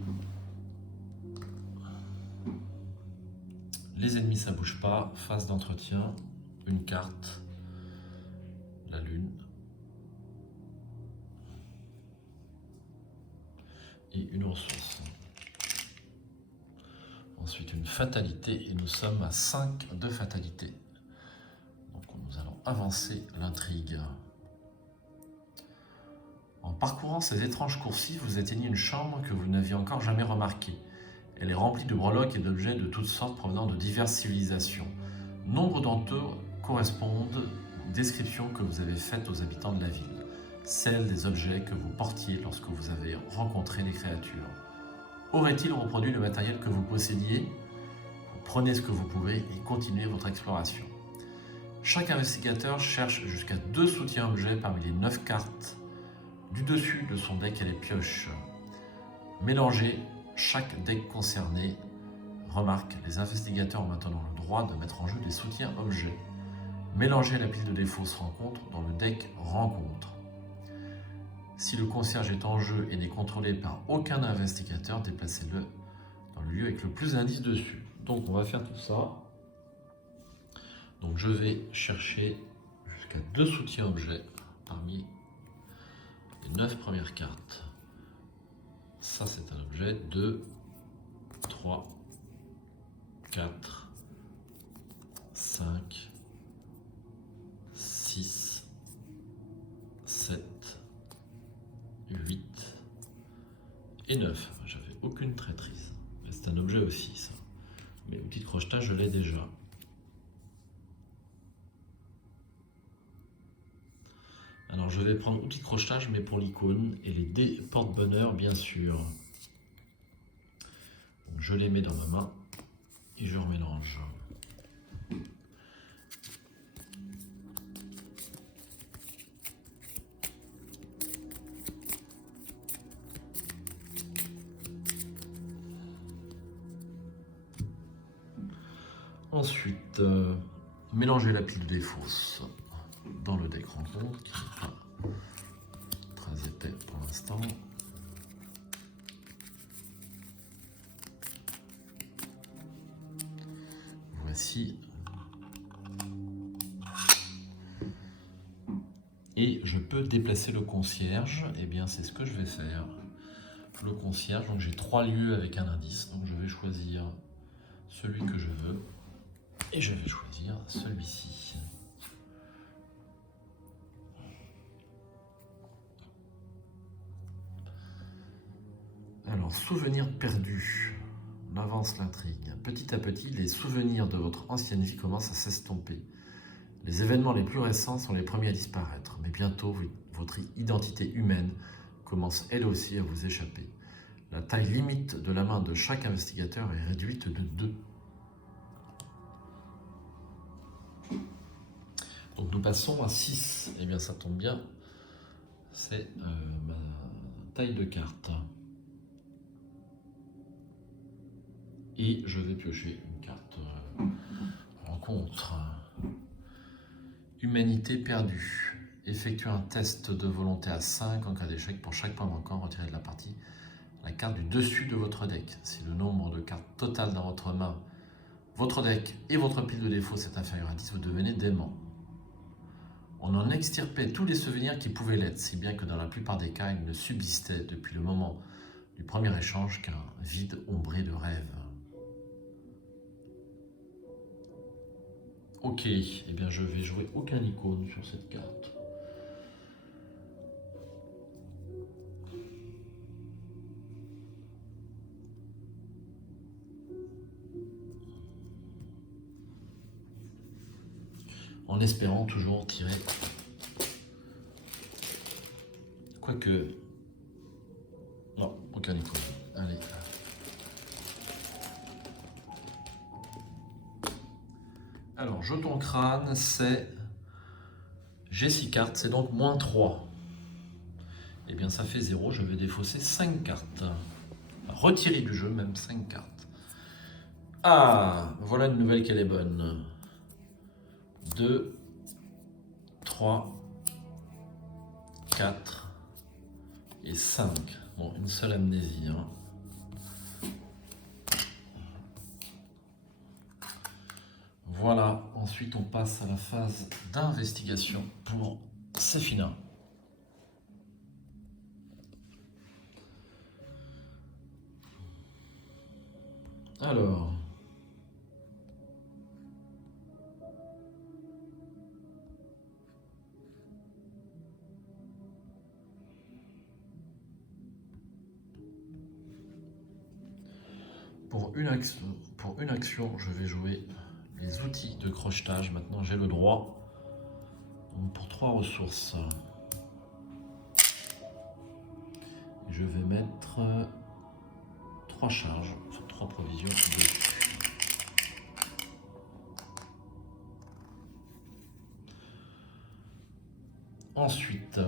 Les ennemis, ça bouge pas. Phase d'entretien, une carte, la lune. Et une ressource. Ensuite une fatalité et nous sommes à 5 de fatalité. Donc nous allons avancer l'intrigue. En parcourant ces étranges coursives, vous atteignez une chambre que vous n'aviez encore jamais remarquée. Elle est remplie de breloques et d'objets de toutes sortes provenant de diverses civilisations. Nombre d'entre eux correspondent aux descriptions que vous avez faites aux habitants de la ville, celles des objets que vous portiez lorsque vous avez rencontré les créatures. Aurait-il reproduit le matériel que vous possédiez? Vous prenez ce que vous pouvez et continuez votre exploration. Chaque investigateur cherche jusqu'à 2 soutiens-objets parmi les 9 cartes du dessus de son deck et les pioches. Mélangez chaque deck concerné. Remarque, les investigateurs ont maintenant le droit de mettre en jeu des soutiens-objets. Mélangez la pile de défauts rencontre dans le deck rencontre. Si le concierge est en jeu et n'est contrôlé par aucun investigateur, déplacez-le dans le lieu avec le plus d'indices dessus. Donc on va faire tout ça. Donc je vais chercher jusqu'à 2 soutiens-objets parmi les 9 premières cartes. Ça c'est un objet, 2, 3, 4, 5, 6, 7, 8 et 9. J'avais aucune traîtrise. C'est un objet aussi, ça. Mais outil de crochetage, je l'ai déjà. Alors, je vais prendre outil de crochetage, mais pour l'icône, et les dés porte-bonheur, bien sûr. Donc, je les mets dans ma main et je remélange. Ensuite, mélanger la pile des fausses dans le deck rencontre, qui n'est pas très épais pour l'instant. Voici. Et je peux déplacer le concierge. Eh bien, c'est ce que je vais faire. Le concierge, donc j'ai 3 lieux avec un indice. Donc je vais choisir celui que je veux. Et je vais choisir celui-ci. Alors, souvenir perdu. On avance l'intrigue. Petit à petit, les souvenirs de votre ancienne vie commencent à s'estomper. Les événements les plus récents sont les premiers à disparaître, mais bientôt, votre identité humaine commence elle aussi à vous échapper. La taille limite de la main de chaque investigateur est réduite de 2. Donc nous passons à 6. Eh bien, ça tombe bien. C'est ma taille de carte. Et je vais piocher une carte rencontre. Humanité perdue. Effectuez un test de volonté à 5 en cas d'échec. Pour chaque point manquant, retirez de la partie la carte du dessus de votre deck. Si le nombre de cartes totales dans votre main, votre deck et votre pile de défauts est inférieur à 10, vous devenez dément. On en extirpait tous les souvenirs qui pouvaient l'être, si bien que dans la plupart des cas, il ne subsistait depuis le moment du premier échange qu'un vide ombré de rêve. Ok, eh bien je vais jouer aucun icône sur cette carte. En espérant toujours tirer. Quoique. Non, aucun icône. Allez. Alors, jeton crâne, c'est. J'ai 6 cartes, c'est donc moins 3. Eh bien, ça fait 0. Je vais défausser 5 cartes. Retirer du jeu, même 5 cartes. Ah, voilà une nouvelle qu'elle est bonne. 2, 3, 4 et 5. Bon, une seule amnésie. Hein. Voilà, ensuite on passe à la phase d'investigation pour Séphina. Alors... Pour une action, je vais jouer les outils de crochetage. Maintenant, j'ai le droit. Donc, pour 3 ressources, je vais mettre 3 charges, enfin 3 provisions dessus. Ensuite,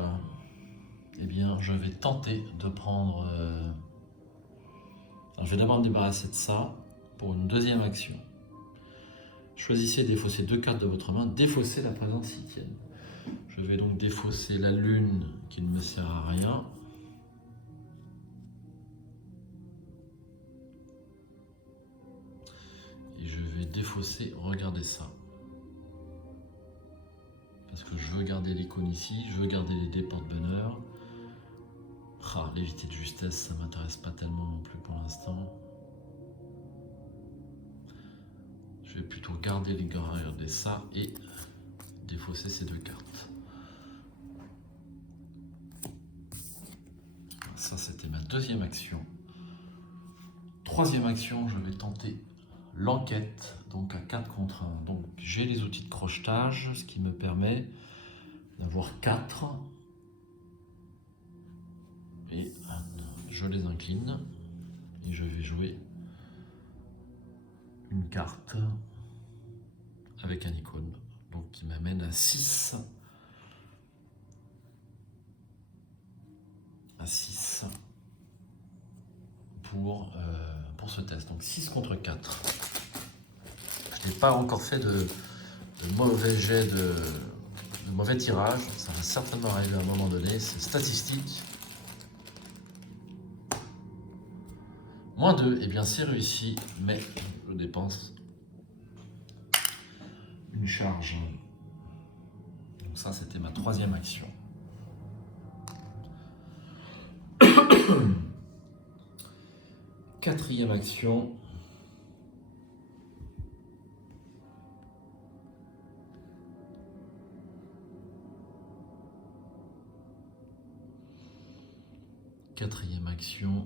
eh bien, je vais tenter de prendre... Alors, je vais d'abord me débarrasser de ça pour une deuxième action. Choisissez et défaussez 2 cartes de votre main. Défaussez la présence Itienne. Je vais donc défausser la lune qui ne me sert à rien. Et je vais défausser, regardez ça. Parce que je veux garder l'icône ici, je veux garder les dés porte-bonheur. Ah, l'évité de justesse, ça ne m'intéresse pas tellement non plus pour l'instant. Je vais plutôt garder ça et défausser ces 2 cartes. Ça, c'était ma deuxième action. Troisième action, je vais tenter l'enquête, donc à 4 contre 1. Donc j'ai les outils de crochetage, ce qui me permet d'avoir 4. Et je les incline. Et je vais jouer une carte avec un icône, donc qui m'amène à 6. À 6 pour ce test. Donc 6 contre 4. Je n'ai pas encore fait de mauvais jet, de mauvais tirage. Ça va certainement arriver à un moment donné. C'est statistique. -2, et bien c'est réussi, mais je dépense une charge. Donc ça, c'était ma troisième action. Quatrième action. Quatrième action.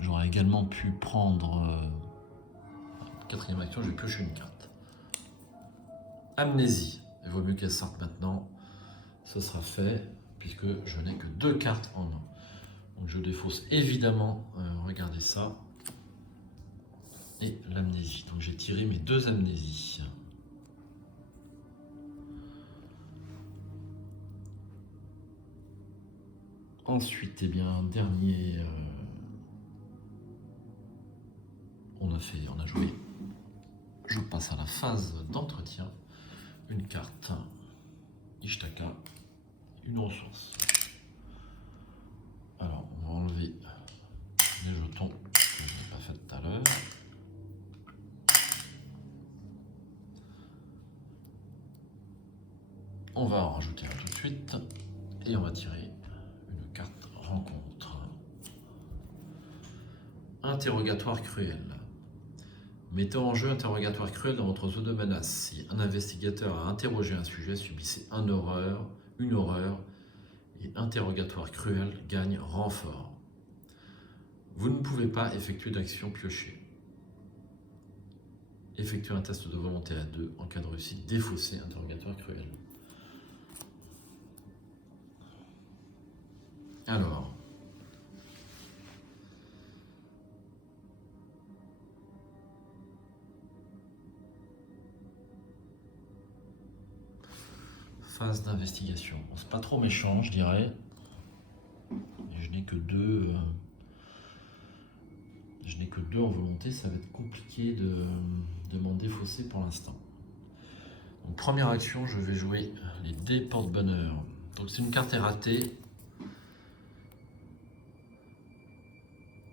J'aurais également pu prendre... quatrième action, je vais piocher une carte. Amnésie. Il vaut mieux qu'elle sorte maintenant. Ce sera fait, puisque je n'ai que 2 cartes en main. Donc je défausse évidemment, regardez ça, et l'amnésie. Donc j'ai tiré mes 2 amnésies. Ensuite, eh bien, dernier... on a joué. Je passe à la phase d'entretien. Une carte, Ishtaka, une ressource. Alors, on va enlever les jetons que je n'ai pas fait tout à l'heure. On va en rajouter un tout de suite et on va tirer une carte rencontre. Interrogatoire cruel. Mettez en jeu interrogatoire cruel dans votre zone de menace. Si un investigateur a interrogé un sujet, subissez une horreur, et interrogatoire cruel gagne renfort. Vous ne pouvez pas effectuer d'action piochée. Effectuez un test de volonté à 2. En cas de réussite, défaussez interrogatoire cruel. Alors, phase d'investigation. Bon, c'est pas trop méchant, je dirais. Et je n'ai que 2. Je n'ai que 2 en volonté, ça va être compliqué de m'en défausser pour l'instant. Donc première action, je vais jouer les dés porte-bonheur. Donc c'est une carte erratée.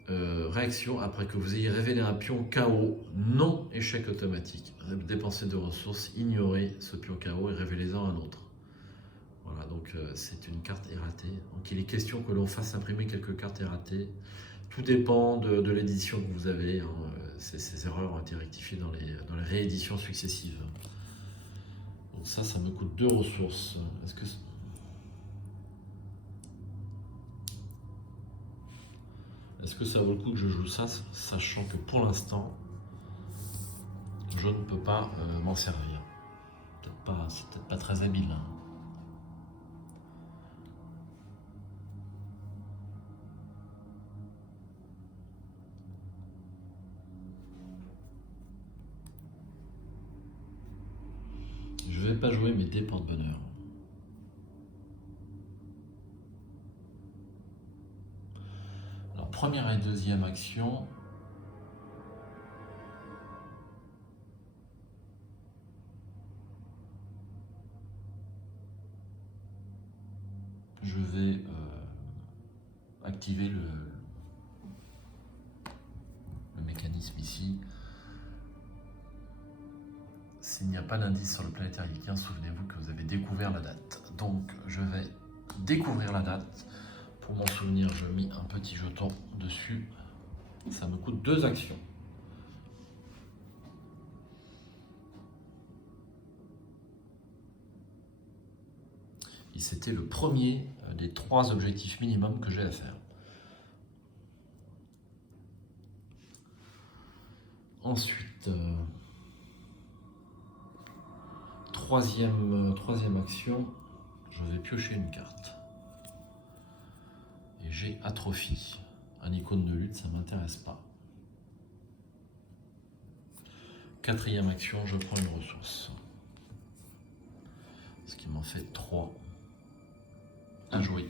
Réaction, après que vous ayez révélé un pion KO, non échec automatique. Dépensez 2 ressources, ignorez ce pion KO et révélez-en un autre. Voilà, donc c'est une carte erratée. Donc il est question que l'on fasse imprimer quelques cartes erratées. Tout dépend de l'édition que vous avez. Hein. Ces erreurs ont été rectifiées dans les rééditions successives. Donc ça me coûte 2 ressources. Est-ce que ça vaut le coup que je joue ça, sachant que pour l'instant, je ne peux pas m'en servir. C'est peut-être pas très habile. Hein. Je vais pas jouer mes dés porte-bonheur. Alors première et deuxième action. Je vais activer le mécanisme ici. S'il n'y a pas d'indice sur le planétaire Yikien, souvenez-vous que vous avez découvert la date. Donc je vais découvrir la date. Pour m'en souvenir, je mets un petit jeton dessus. Ça me coûte 2 actions. Et c'était le premier des 3 objectifs minimum que j'ai à faire. Ensuite, troisième action, je vais piocher une carte. Et j'ai Atrophie. Un icône de lutte, ça ne m'intéresse pas. 4e action, je prends une ressource. Ce qui m'en fait 3 à jouer.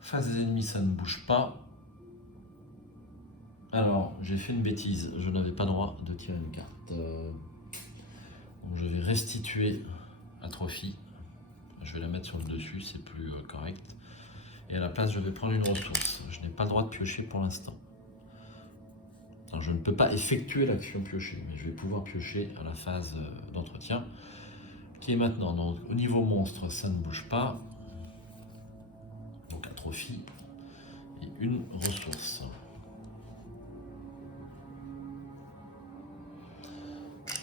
Face des ennemis, ça ne bouge pas. Alors, j'ai fait une bêtise. Je n'avais pas le droit de tirer une carte. Donc je vais restituer Atrophie. Je vais la mettre sur le dessus, c'est plus correct. Et à la place, je vais prendre une ressource. Je n'ai pas le droit de piocher pour l'instant. Alors, je ne peux pas effectuer l'action piocher, mais je vais pouvoir piocher à la phase d'entretien, qui est maintenant. Donc, au niveau monstre, ça ne bouge pas. Donc, Atrophie et une ressource.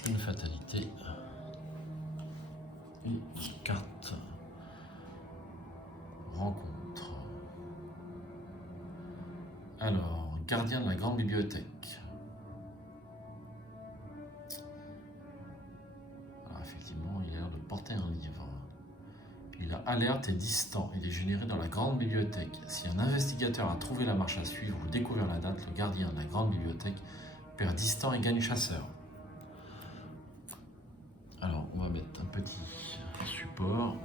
Une fatalité. Et carte rencontre. Alors, gardien de la grande bibliothèque. Alors, effectivement, il a l'air de porter un livre. Il a alerte et distant. Il est généré dans la grande bibliothèque. Si un investigateur a trouvé la marche à suivre ou découvert la date, le gardien de la grande bibliothèque perd distant et gagne chasseur. Alors, on va mettre un petit support.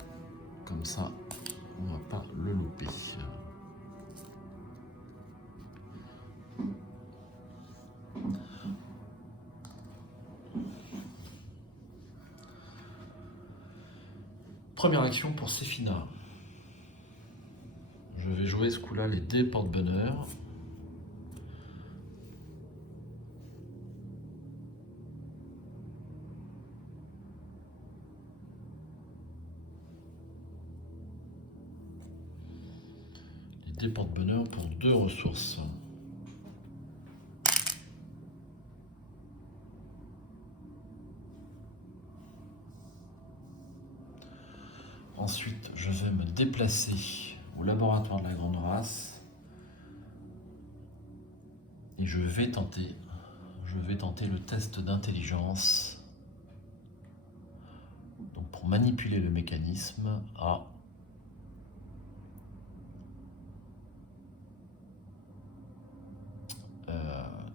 Comme ça, on ne va pas le louper. Première action pour Séphina. Je vais jouer ce coup-là les dés porte-bonheur. Les dés porte-bonheur pour 2 ressources. Ensuite, je vais me déplacer au laboratoire de la grande race et je vais tenter le test d'intelligence. Donc pour manipuler le mécanisme à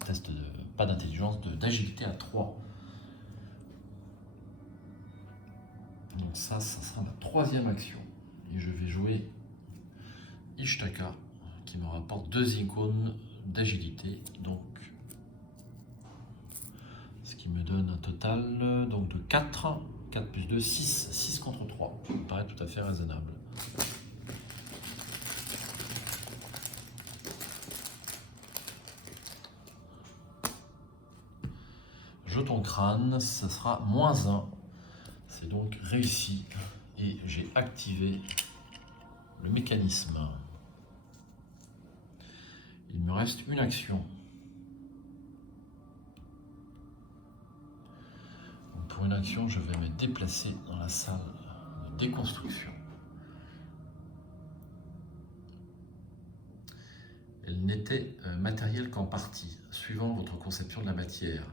test de pas d'intelligence, d'agilité à 3. Donc ça sera la 3e action. Et je vais jouer Ishtaka, qui me rapporte 2 icônes d'agilité. Donc, ce qui me donne un total donc de 4. 4 plus 2, 6. 6 contre 3. Ça me paraît tout à fait raisonnable. Jeton crâne, ça sera -1. C'est donc réussi et j'ai activé le mécanisme. Il me reste une action. Donc pour une action, je vais me déplacer dans la salle de déconstruction. Elle n'était matérielle qu'en partie, suivant votre conception de la matière.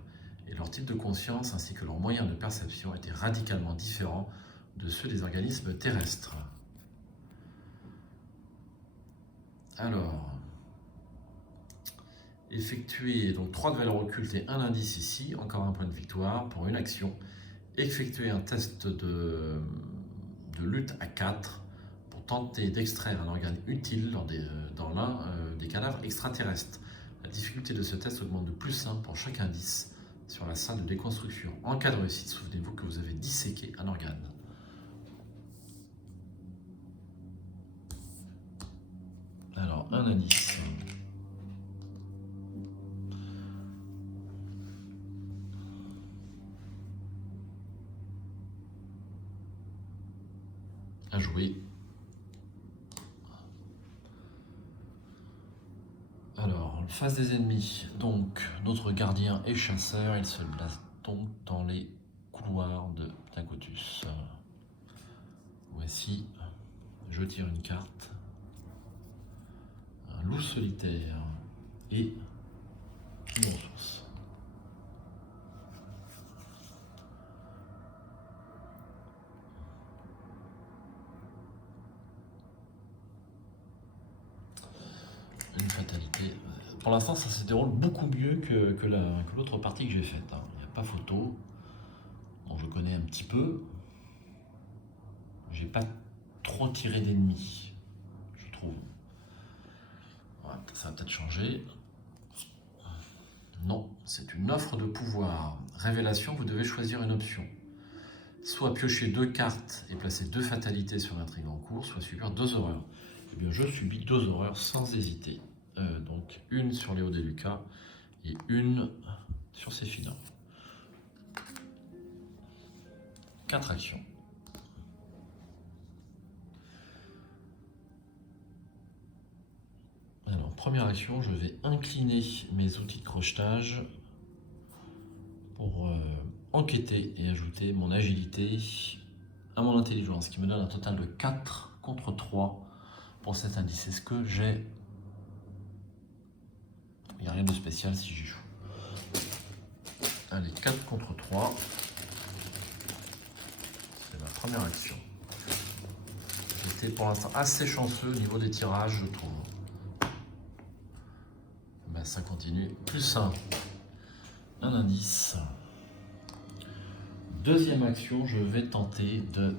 Et leur type de conscience ainsi que leurs moyens de perception étaient radicalement différents de ceux des organismes terrestres. Alors, effectuer donc 3 de valeur occulte et 1 indice ici, encore un point de victoire pour une action. Effectuer un test de lutte à 4 pour tenter d'extraire un organe utile dans l'un des cadavres extraterrestres. La difficulté de ce test augmente de +1 pour chaque indice sur la salle de déconstruction. En cas de réussite, souvenez-vous que vous avez disséqué un organe. Alors, un indice. À jouer. Alors, face des ennemis, donc notre gardien est chasseur, il se place donc dans les couloirs de Tacotus. Voici, je tire une carte, un loup solitaire et une ressource. Une fatalité. Pour l'instant, ça se déroule beaucoup mieux que l'autre partie que j'ai faite. Il n'y a pas photo. Bon, je connais un petit peu. J'ai pas trop tiré d'ennemis, je trouve. Ouais, ça va peut-être changer. Non, c'est une offre de pouvoir. Révélation, vous devez choisir une option. Soit piocher 2 cartes et placer 2 fatalités sur l'intrigue en cours, soit subir 2 horreurs. Eh bien, je subis 2 horreurs sans hésiter. Donc, une sur Léo Deluca et une sur Séphina. 4 actions. Alors, première action, je vais incliner mes outils de crochetage pour enquêter et ajouter mon agilité à mon intelligence, qui me donne un total de 4 contre 3 pour cet indice. Est-ce que j'ai... Il n'y a rien de spécial si j'y joue. Allez, 4 contre 3. C'est ma première action. J'étais pour l'instant assez chanceux au niveau des tirages, je trouve. Ben, ça continue. Plus 1. Un indice. Deuxième action, je vais tenter de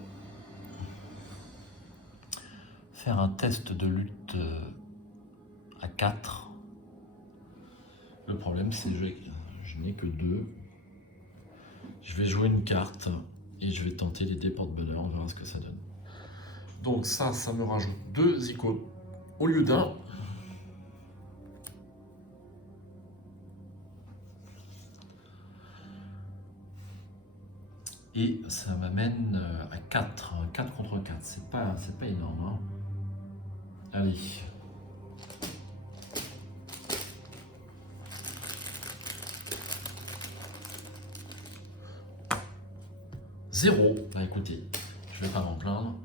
faire un test de lutte à 4. Le problème, c'est que je n'ai que 2. Je vais jouer une carte et je vais tenter les dés porte-bonheur. On verra ce que ça donne. Donc ça me rajoute 2 icônes au lieu d'un. Et ça m'amène à 4. 4 contre 4. C'est pas énorme. Hein. Allez. Zéro. Bah écoutez, je vais pas m'en plaindre.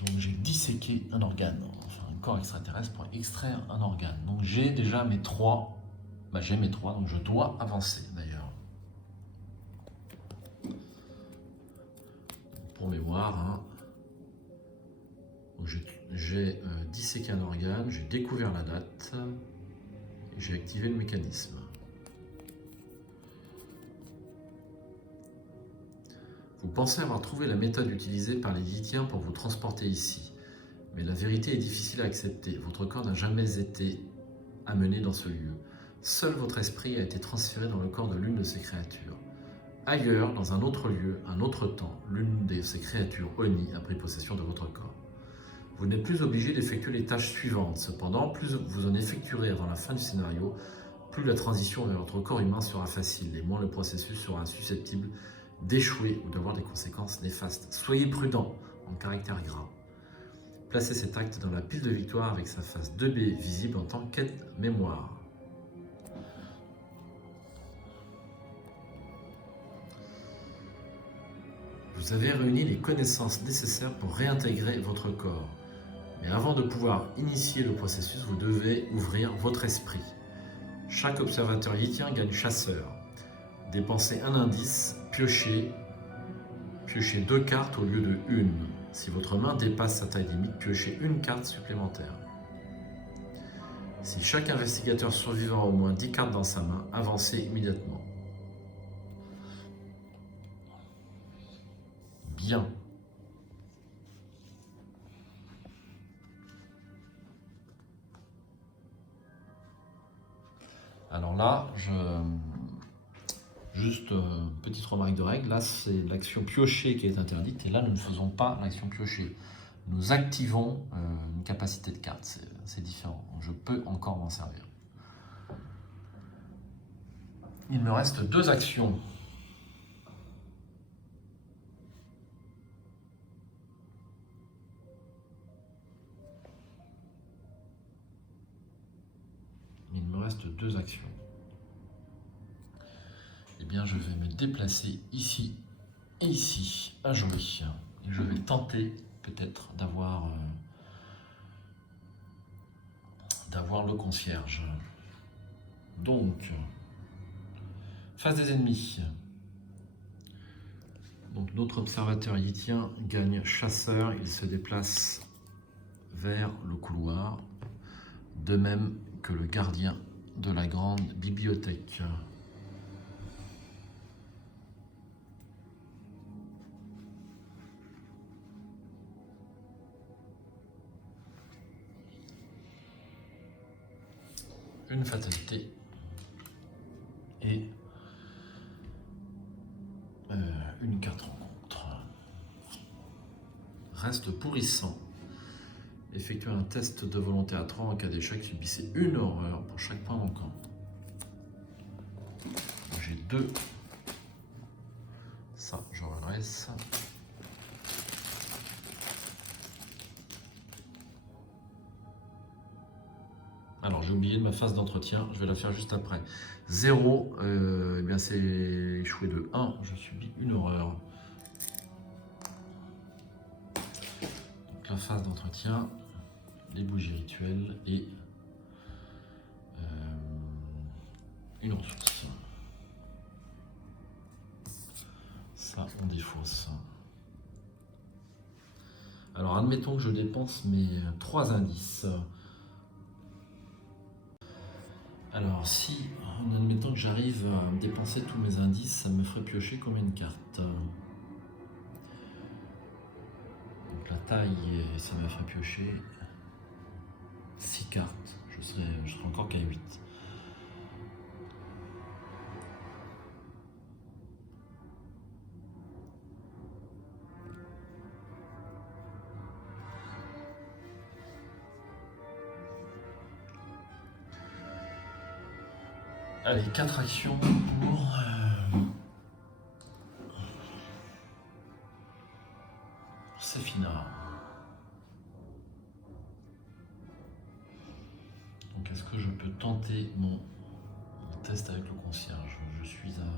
Donc j'ai disséqué un organe, enfin un corps extraterrestre pour extraire un organe. Donc j'ai déjà mes 3. Bah j'ai mes 3, donc je dois avancer d'ailleurs. Pour mémoire, hein. J'ai disséqué un organe, j'ai découvert la date et j'ai activé le mécanisme. Vous pensez avoir trouvé la méthode utilisée par les Yithiens pour vous transporter ici. Mais la vérité est difficile à accepter. Votre corps n'a jamais été amené dans ce lieu. Seul votre esprit a été transféré dans le corps de l'une de ces créatures. Ailleurs, dans un autre lieu, un autre temps, l'une de ces créatures Oni a pris possession de votre corps. Vous n'êtes plus obligé d'effectuer les tâches suivantes. Cependant, plus vous en effectuerez avant la fin du scénario, plus la transition vers votre corps humain sera facile et moins le processus sera susceptible d'échouer ou d'avoir des conséquences néfastes. Soyez prudent en caractère gras. Placez cet acte dans la pile de victoire avec sa face 2B visible en tant qu'aide mémoire. Vous avez réuni les connaissances nécessaires pour réintégrer votre corps. Mais avant de pouvoir initier le processus, vous devez ouvrir votre esprit. Chaque observateur yithien gagne chasseur. Dépensez un indice, piochez 2 cartes au lieu de 1. Si votre main dépasse sa taille limite, piochez une carte supplémentaire. Si chaque investigateur survivant a au moins 10 cartes dans sa main, avancez immédiatement. Bien. Alors là, juste petite remarque de règle, là c'est l'action piocher qui est interdite et là nous ne faisons pas l'action piocher. Nous activons une capacité de carte, c'est différent, je peux encore m'en servir. Il me reste 2 actions. reste 2 actions. Eh bien, je vais me déplacer ici et ici à jouer. Et je vais tenter peut-être d'avoir le concierge. Donc, face des ennemis. Donc notre observateur yitien gagne chasseur, il se déplace vers le couloir, de même que le gardien de la grande bibliothèque. Une fatalité et une carte rencontre. Reste pourrissant. Effectuez un test de volonté à 3 en cas d'échec, subissez une horreur pour chaque point manquant. J'ai 2. Ça, je redresse. Alors, j'ai oublié de ma phase d'entretien, je vais la faire juste après. 0, eh bien c'est échoué de 1, je subis une horreur. Donc, la phase d'entretien, les bougies rituelles et une ressource. Ça, on défausse. Alors, admettons que je dépense mes 3 indices. Alors, si, en admettant que j'arrive à dépenser tous mes indices, ça me ferait piocher combien de cartes? Donc, la taille, ça me ferait piocher 6 cartes. Je serais encore qu'à 8. Allez, 4 actions pour Séphina. Donc, est-ce que je peux tenter mon test avec le concierge? Je suis à...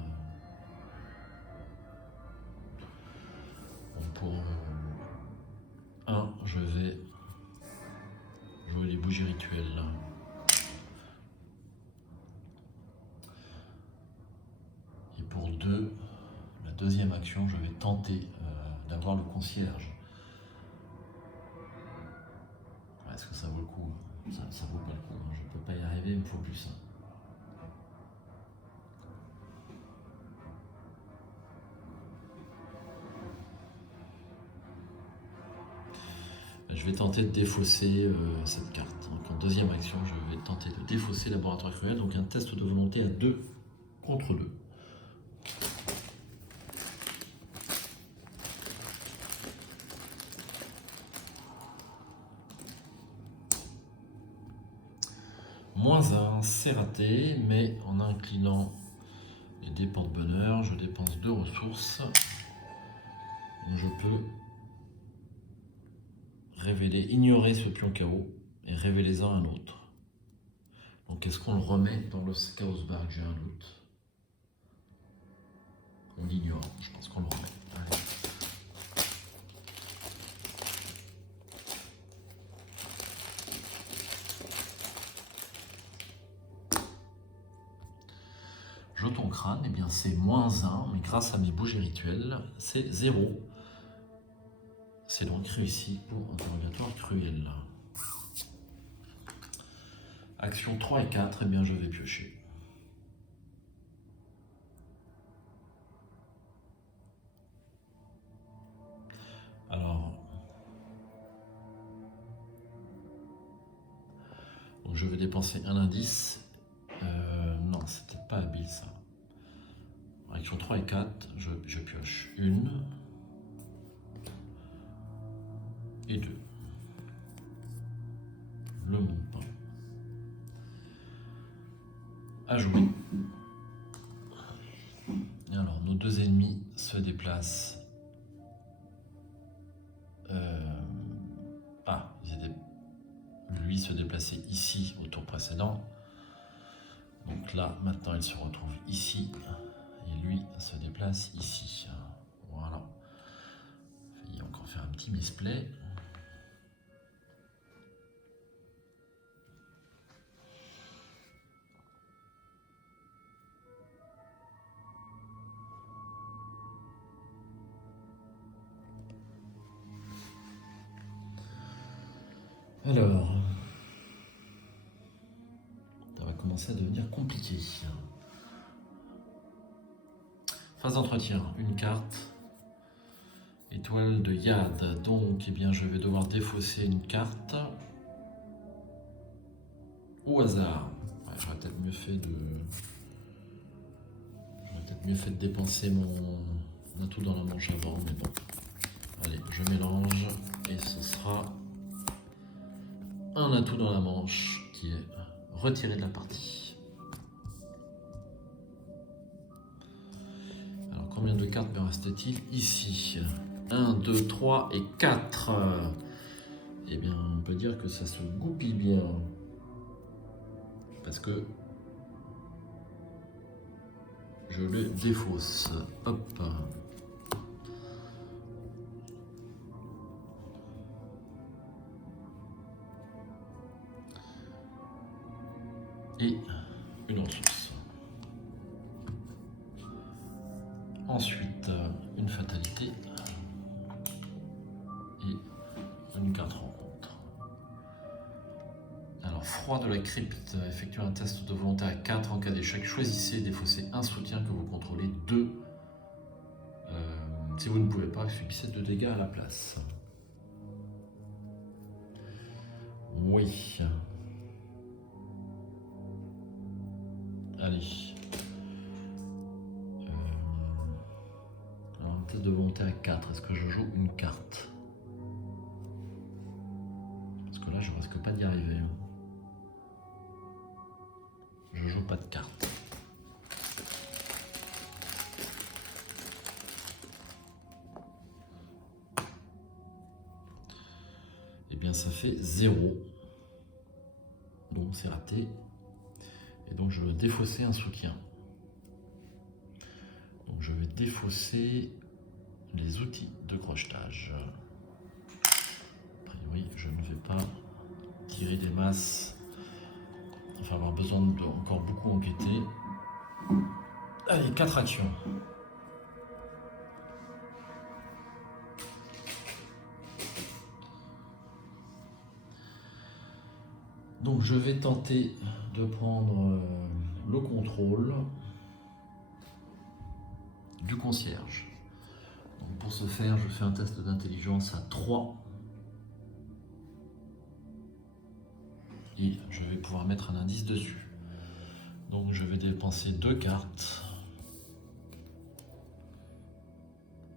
Bon, pour 1, je vais jouer les bougies rituelles. Et pour 2, la deuxième action, je vais tenter d'avoir le concierge. Est-ce que ça vaut le coup? Ça vaut pas le coup, je peux pas y arriver, il me faut plus. Je vais tenter de défausser cette carte. Donc en deuxième action, je vais tenter de défausser Laboratoire Cruel, donc un test de volonté à 2 contre 2. -1, c'est raté, mais en inclinant les dés porte-bonheur, je dépense 2 ressources. Donc je peux ignorer ce pion chaos et révéler-en un autre. Donc est-ce qu'on le remet dans le Chaos Bar? J'ai un doute. On l'ignore, je pense qu'on le remet. Allez. Jeton crâne, eh bien c'est -1, mais grâce à mes bougies rituelles, c'est 0. C'est donc réussi pour interrogatoire cruel. Action 3 et 4, eh bien je vais piocher. Alors, donc je vais dépenser un indice. Non, c'était pas habile ça. Action 3 et 4, je pioche 1 et 2. Le montant. À jouer. Et alors, nos 2 ennemis se déplacent. Lui se déplaçait ici au tour précédent. Donc là, maintenant, il se retrouve ici. Et lui se déplace ici. Voilà. Il va encore faire un petit misplay. Alors, ça va commencer à devenir compliqué. Phase d'entretien, une carte. Étoile de Yad. Donc, eh bien, je vais devoir défausser une carte. Au hasard. Ouais, j'aurais peut-être mieux fait de dépenser mon atout dans la manche avant, mais bon. Allez, je mélange et ce sera un atout dans la manche qui est retiré de la partie. Alors, combien de cartes me reste-t-il ici? 1, 2, 3 et 4. Eh bien, on peut dire que ça se goupille bien. Parce que je le défausse. Hop. Et une ressource. Ensuite, une fatalité. Et une carte rencontre. Alors, froid de la crypte. Effectuez un test de volonté à 4 en cas d'échec. Choisissez et défaussez un soutien que vous contrôlez. 2. Si vous ne pouvez pas, subissez 2 dégâts à la place. Oui. Allez. Alors, un test de volonté à 4. Est-ce que je joue une carte? Parce que là, je risque pas d'y arriver. Je joue pas de carte. Eh bien, ça fait 0. Donc, c'est raté. Et donc, je vais défausser un soutien. Donc, je vais défausser les outils de crochetage. A priori, je ne vais pas tirer des masses. Il va avoir besoin de encore beaucoup enquêter. Allez, 4 actions. Donc je vais tenter de prendre le contrôle du concierge. Donc pour ce faire, je fais un test d'intelligence à 3. Et je vais pouvoir mettre un indice dessus. Donc je vais dépenser 2 cartes.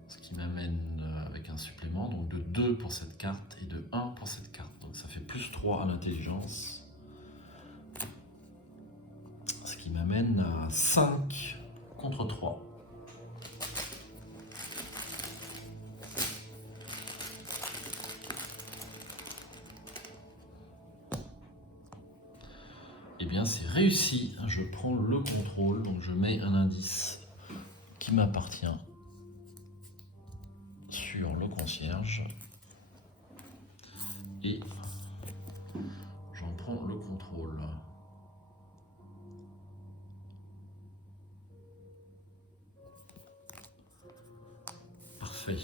Ce qui m'amène avec un supplément, donc de 2 pour cette carte et de 1 pour cette carte. Donc ça fait plus 3 à l'intelligence. Ce qui m'amène à 5 contre 3. Eh bien c'est réussi, je prends le contrôle, donc je mets un indice qui m'appartient sur le concierge et j'en prends le contrôle. Parfait.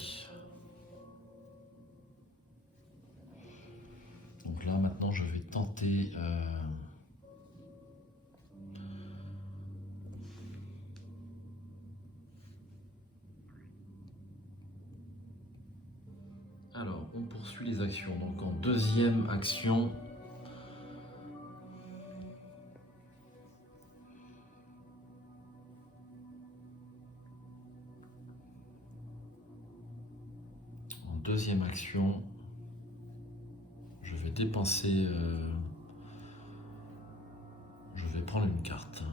Donc là maintenant je vais tenter alors on poursuit les actions. Donc en deuxième action, je vais dépenser, je vais prendre une carte.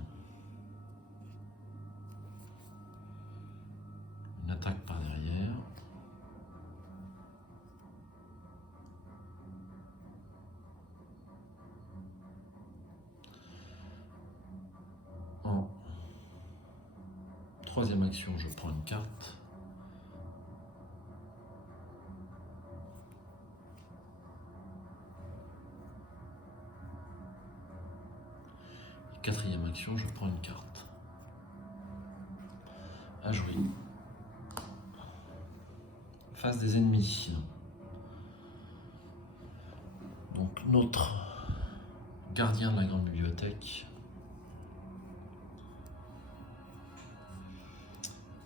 Une attaque par derrière. Troisième action, je prends une carte. Quatrième action, je prends une carte. À jouer. Face des ennemis. Donc notre gardien de la grande bibliothèque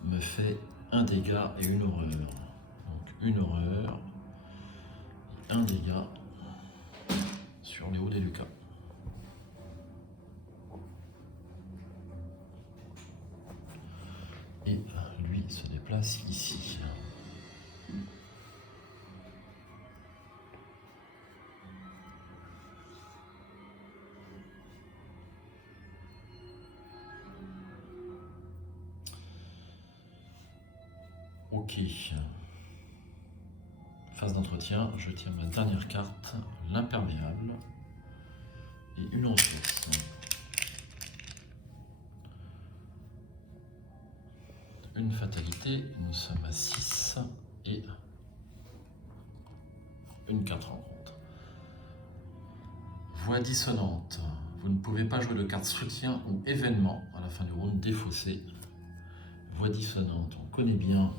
me fait un dégât et une horreur. Donc une horreur et un dégât sur les hauts des Lucas. Et lui se déplace ici. Ok. Phase d'entretien, je tire ma dernière carte, l'imperméable, et une ressource. Une fatalité, nous sommes à 6 et une carte rencontre. Voix dissonante. Vous ne pouvez pas jouer de carte soutien ou événement à la fin du round défaussé. Voix dissonante, on connaît bien.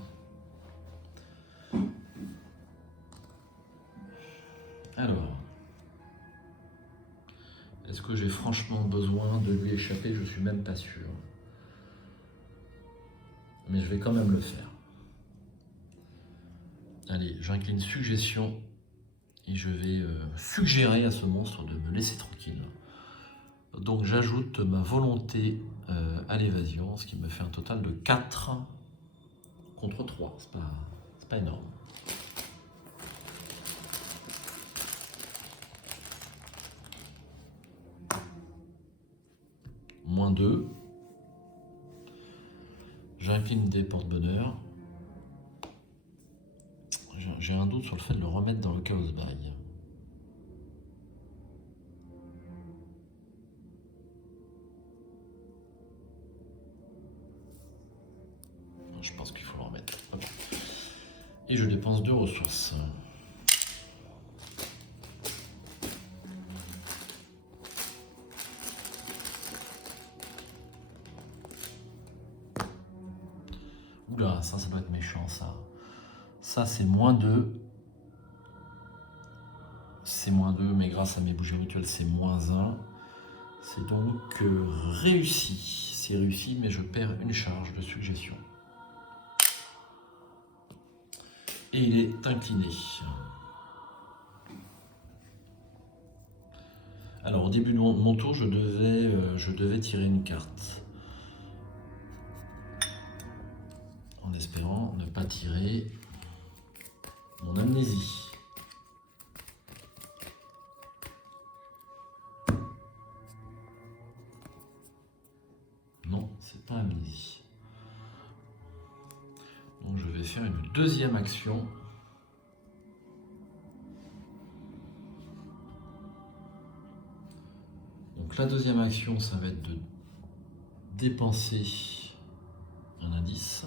Alors, est-ce que j'ai franchement besoin de lui échapper? Je suis même pas sûr. Mais je vais quand même le faire. Allez, j'incline suggestion et je vais suggérer à ce monstre de me laisser tranquille. Donc j'ajoute ma volonté à l'évasion, ce qui me fait un total de 4 contre 3. C'est pas énorme. Moins 2. J'incline des porte-bonheur. J'ai un doute sur le fait de le remettre dans le chaos bail. Je pense qu'il faut le remettre. Voilà. Et je dépense 2 ressources. Oula, ça doit être méchant, ça. Ça, c'est moins 2. C'est moins 2, mais grâce à mes bougies rituelles, c'est moins 1. C'est donc réussi. C'est réussi, mais je perds une charge de suggestion. Et il est incliné. Alors, au début de mon tour, je devais tirer une carte. En espérant ne pas tirer mon amnésie. Non, c'est pas amnésie. Donc je vais faire une deuxième action. Donc la deuxième action, ça va être de dépenser un indice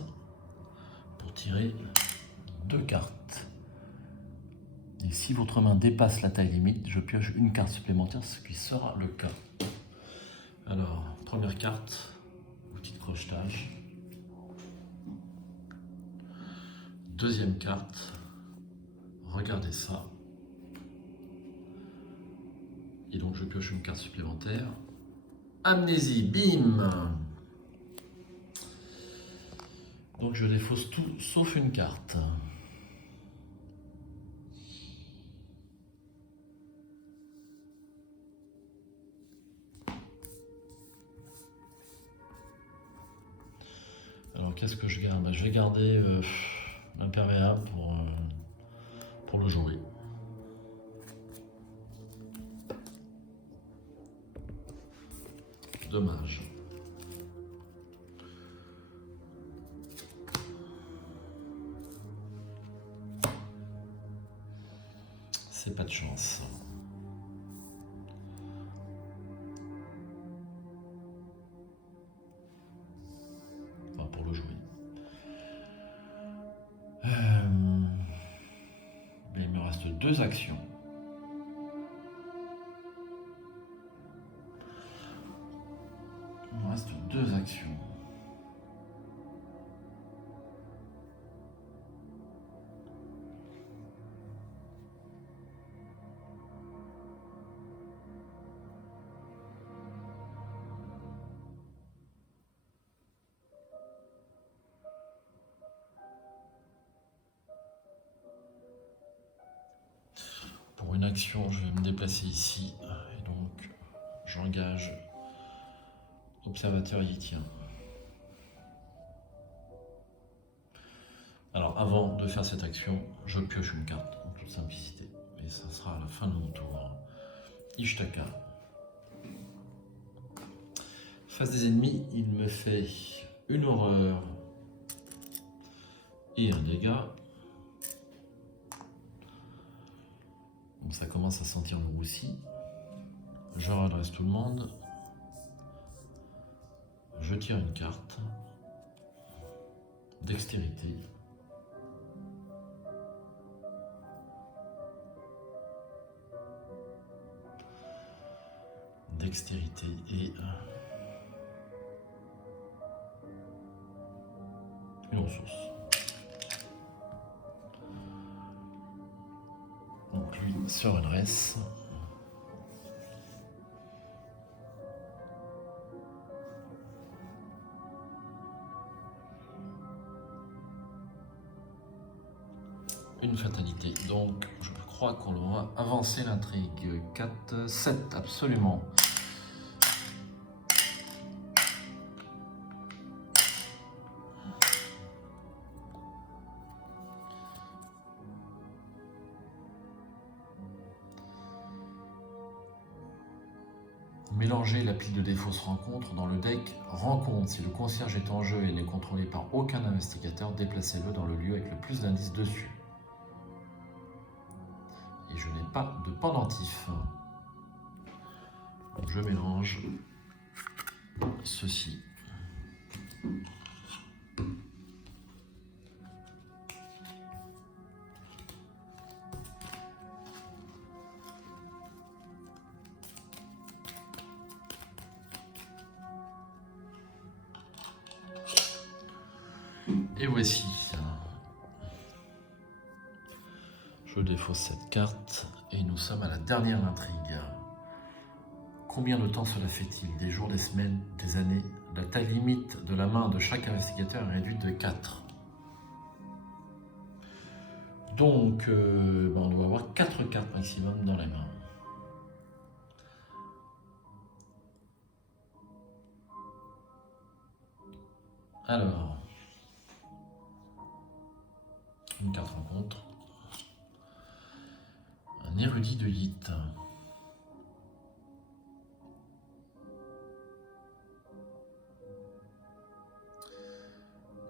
pour tirer 2 cartes. Et si votre main dépasse la taille limite, je pioche une carte supplémentaire, ce qui sera le cas. Alors, première carte, outil de crochetage. Deuxième carte, regardez ça. Et donc je pioche une carte supplémentaire. Amnésie, bim! Donc je défausse tout sauf une carte. Alors qu'est-ce que je garde? Je vais garder l'imperméable pour le jouer. Dommage. C'est pas de chance. Enfin, pour le jouer. 2 actions. Il me reste 2 actions. Pour une action, je vais me déplacer ici et donc j'engage observateur yétien. Alors avant de faire cette action, je pioche une carte en toute simplicité et ça sera à la fin de mon tour. Ishtaka. Face des ennemis, il me fait une horreur et un dégât. Donc ça commence à sentir le roussi. Je redresse tout le monde. Je tire une carte. Dextérité. Dextérité et une ressource. Donc lui se redresse. Une fatalité. Donc je crois qu'on va avancer l'intrigue. 4, 7, absolument. Mélanger la pile de défauts se rencontre dans le deck rencontre. Si le concierge est en jeu et n'est contrôlé par aucun investigateur, déplacez-le dans le lieu avec le plus d'indices dessus. Et je n'ai pas de pendentif. Donc je mélange ceci. Et voici. Je défausse cette carte et nous sommes à la dernière intrigue. Combien de temps cela fait-il? Des jours, des semaines, des années? La taille limite de la main de chaque investigateur est réduite de 4. Donc, on doit avoir 4 cartes maximum dans les mains. Alors, une carte rencontre. Un érudit de Yit.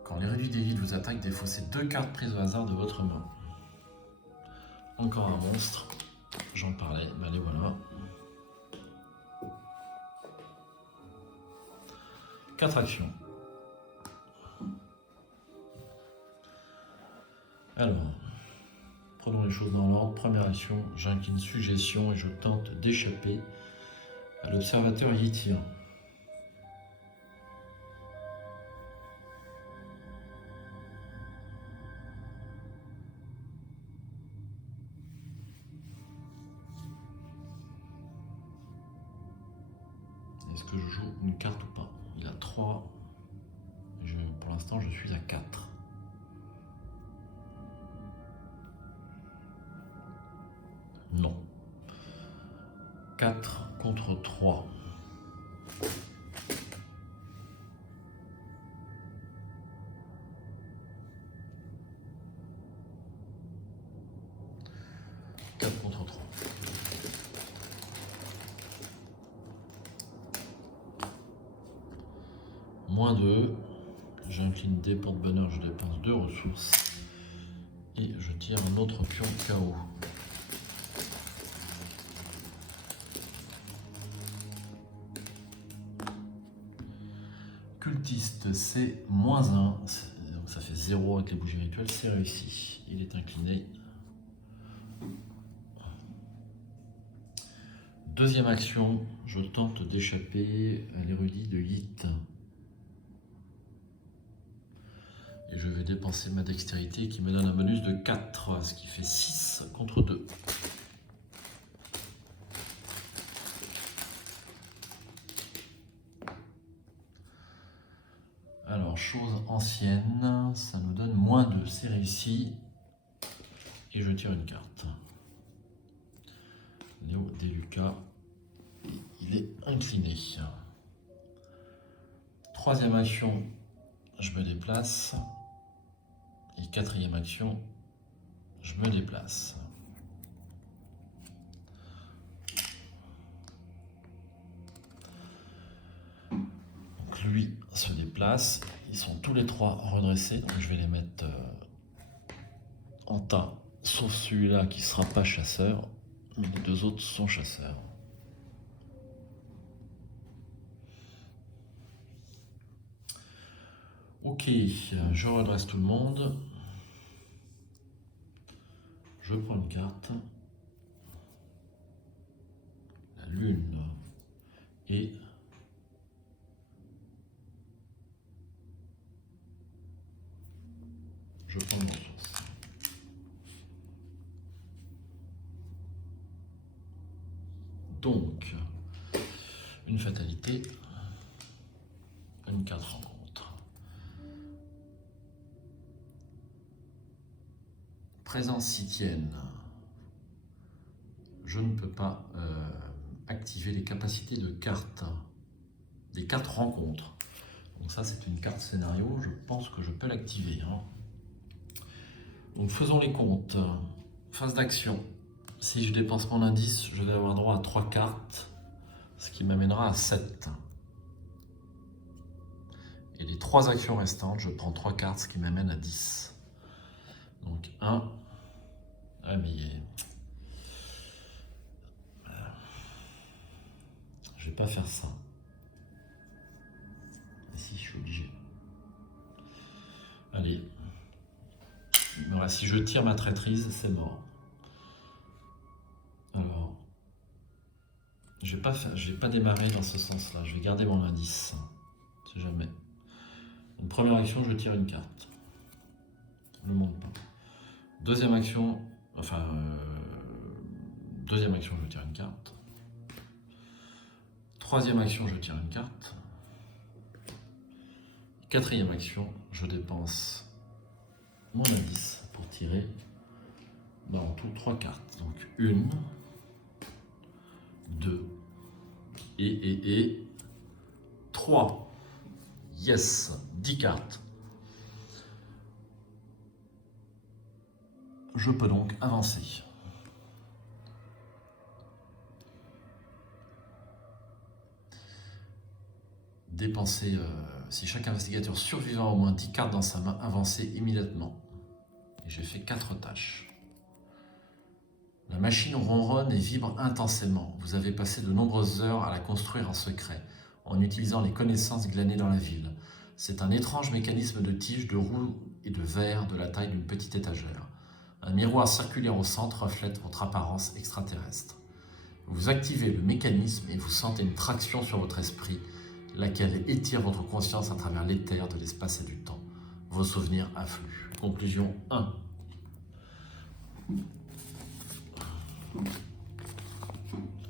Quand l'érudit de Yit vous attaque, défaussez 2 cartes prises au hasard de votre main. Encore un monstre. J'en parlais, ben les voilà. 4 actions. Alors, prenons les choses dans l'ordre. Première action, j'incline suggestion et je tente d'échapper à l'observateur yétien. Est-ce que je joue une carte ou pas? Il a 3. Pour l'instant, je suis à 4. Non. 4 contre 3. Contre 3. Moins 2. J'incline des pour de bonheur, je dépense 2 ressources. Et je tire un autre pion KO. Cultiste, c'est moins 1. Donc ça fait 0 avec les bougies rituelles, c'est réussi. Il est incliné. Deuxième action, je tente d'échapper à l'érudit de Yeet. Et je vais dépenser ma dextérité qui me donne un bonus de 4, ce qui fait 6 contre 2. Alors, chose ancienne, ça nous donne -2, c'est réussi. Et je tire une carte. Néo Deluca, il est incliné. Troisième action, je me déplace. Et quatrième action, je me déplace. Donc lui se déplace. Ils sont tous les trois redressés. Donc je vais les mettre en tas. Sauf celui-là qui ne sera pas chasseur. Mais les deux autres sont chasseurs. Ok, je redresse tout le monde. Je prends une carte. La lune. Et je prends une ressource. Donc, une fatalité, une carte rencontre. Présence sitienne. Je ne peux pas activer les capacités de cartes, des cartes rencontres. Donc ça, c'est une carte scénario, je pense que je peux l'activer. Hein. Donc faisons les comptes. Phase d'action. Si je dépense mon indice, je vais avoir droit à 3 cartes, ce qui m'amènera à 7. Et les 3 actions restantes, je prends 3 cartes, ce qui m'amène à 10. Donc 1. Ah mais... je vais pas faire ça. Mais si, je suis obligé. Allez. Si je tire ma traîtrise, c'est mort. Alors, je vais pas démarrer dans ce sens-là. Je vais garder mon indice. Si jamais. Une première action, je tire une carte. Ne monte pas. Deuxième action, deuxième action, je tire une carte. Troisième action, je tire une carte. Quatrième action, je dépense mon indice pour tirer en tout 3 cartes. Donc 1, 2 et 3. Yes, 10 cartes. Je peux donc avancer. Dépenser, si chaque investigateur survivant a au moins 10 cartes dans sa main, avancer immédiatement. Et j'ai fait 4 tâches. La machine ronronne et vibre intensément. Vous avez passé de nombreuses heures à la construire en secret, en utilisant les connaissances glanées dans la ville. C'est un étrange mécanisme de tige, de roue et de verre de la taille d'une petite étagère. Un miroir circulaire au centre reflète votre apparence extraterrestre. Vous activez le mécanisme et vous sentez une traction sur votre esprit, laquelle étire votre conscience à travers l'éther de l'espace et du temps. Vos souvenirs affluent. Conclusion 1.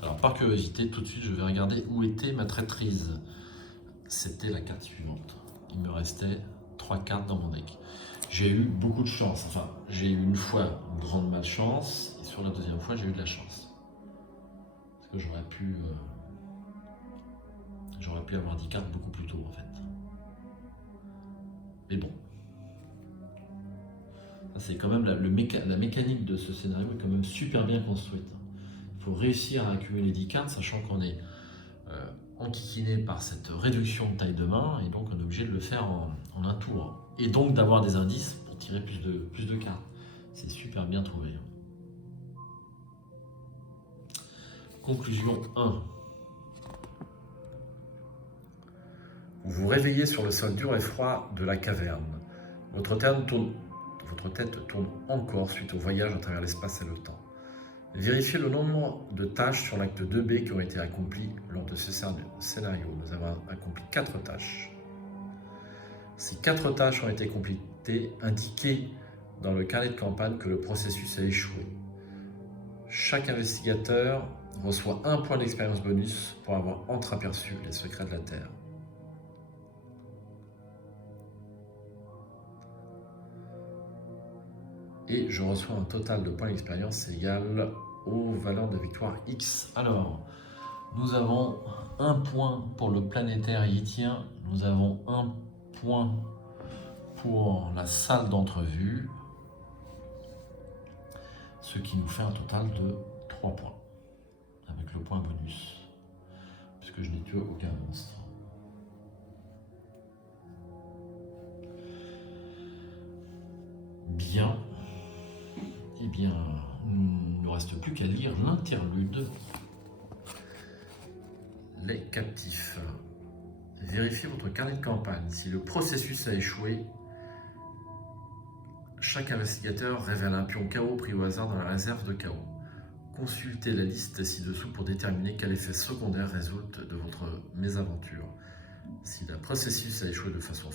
Alors par curiosité, tout de suite je vais regarder où était ma traîtrise. C'était la carte suivante. Il me restait 3 cartes dans mon deck. J'ai eu beaucoup de chance. Enfin, j'ai eu une fois une grande malchance et sur la deuxième fois j'ai eu de la chance. Parce que j'aurais pu avoir 10 cartes beaucoup plus tôt en fait. Mais bon. C'est quand même la mécanique de ce scénario est quand même super bien construite. Il faut réussir à accumuler 10 cartes, sachant qu'on est enquiquiné par cette réduction de taille de main, et donc on est obligé de le faire en un tour. Et donc d'avoir des indices pour tirer plus de cartes. C'est super bien trouvé. Conclusion 1. Vous vous réveillez sur le sol dur et froid de la caverne. Votre tête tourne encore suite au voyage à travers l'espace et le temps. Vérifiez le nombre de tâches sur l'acte 2B qui ont été accomplies lors de ce scénario. Nous avons accompli 4 tâches. Si 4 tâches ont été complétées, indiquez dans le carnet de campagne que le processus a échoué. Chaque investigateur reçoit 1 point d'expérience bonus pour avoir entreaperçu les secrets de la Terre. Et je reçois un total de points d'expérience égal aux valeurs de victoire X. Alors, nous avons 1 point pour le planétaire Yitien, nous avons 1 point pour la salle d'entrevue, ce qui nous fait un total de 3 points, avec le point bonus, puisque je n'ai tué aucun monstre. Bien. Eh bien, il ne nous reste plus qu'à lire l'interlude. Les captifs. Vérifiez votre carnet de campagne. Si le processus a échoué, chaque investigateur révèle un pion KO pris au hasard dans la réserve de KO. Consultez la liste ci-dessous pour déterminer quel effet secondaire résulte de votre mésaventure. Si le processus a échoué de façon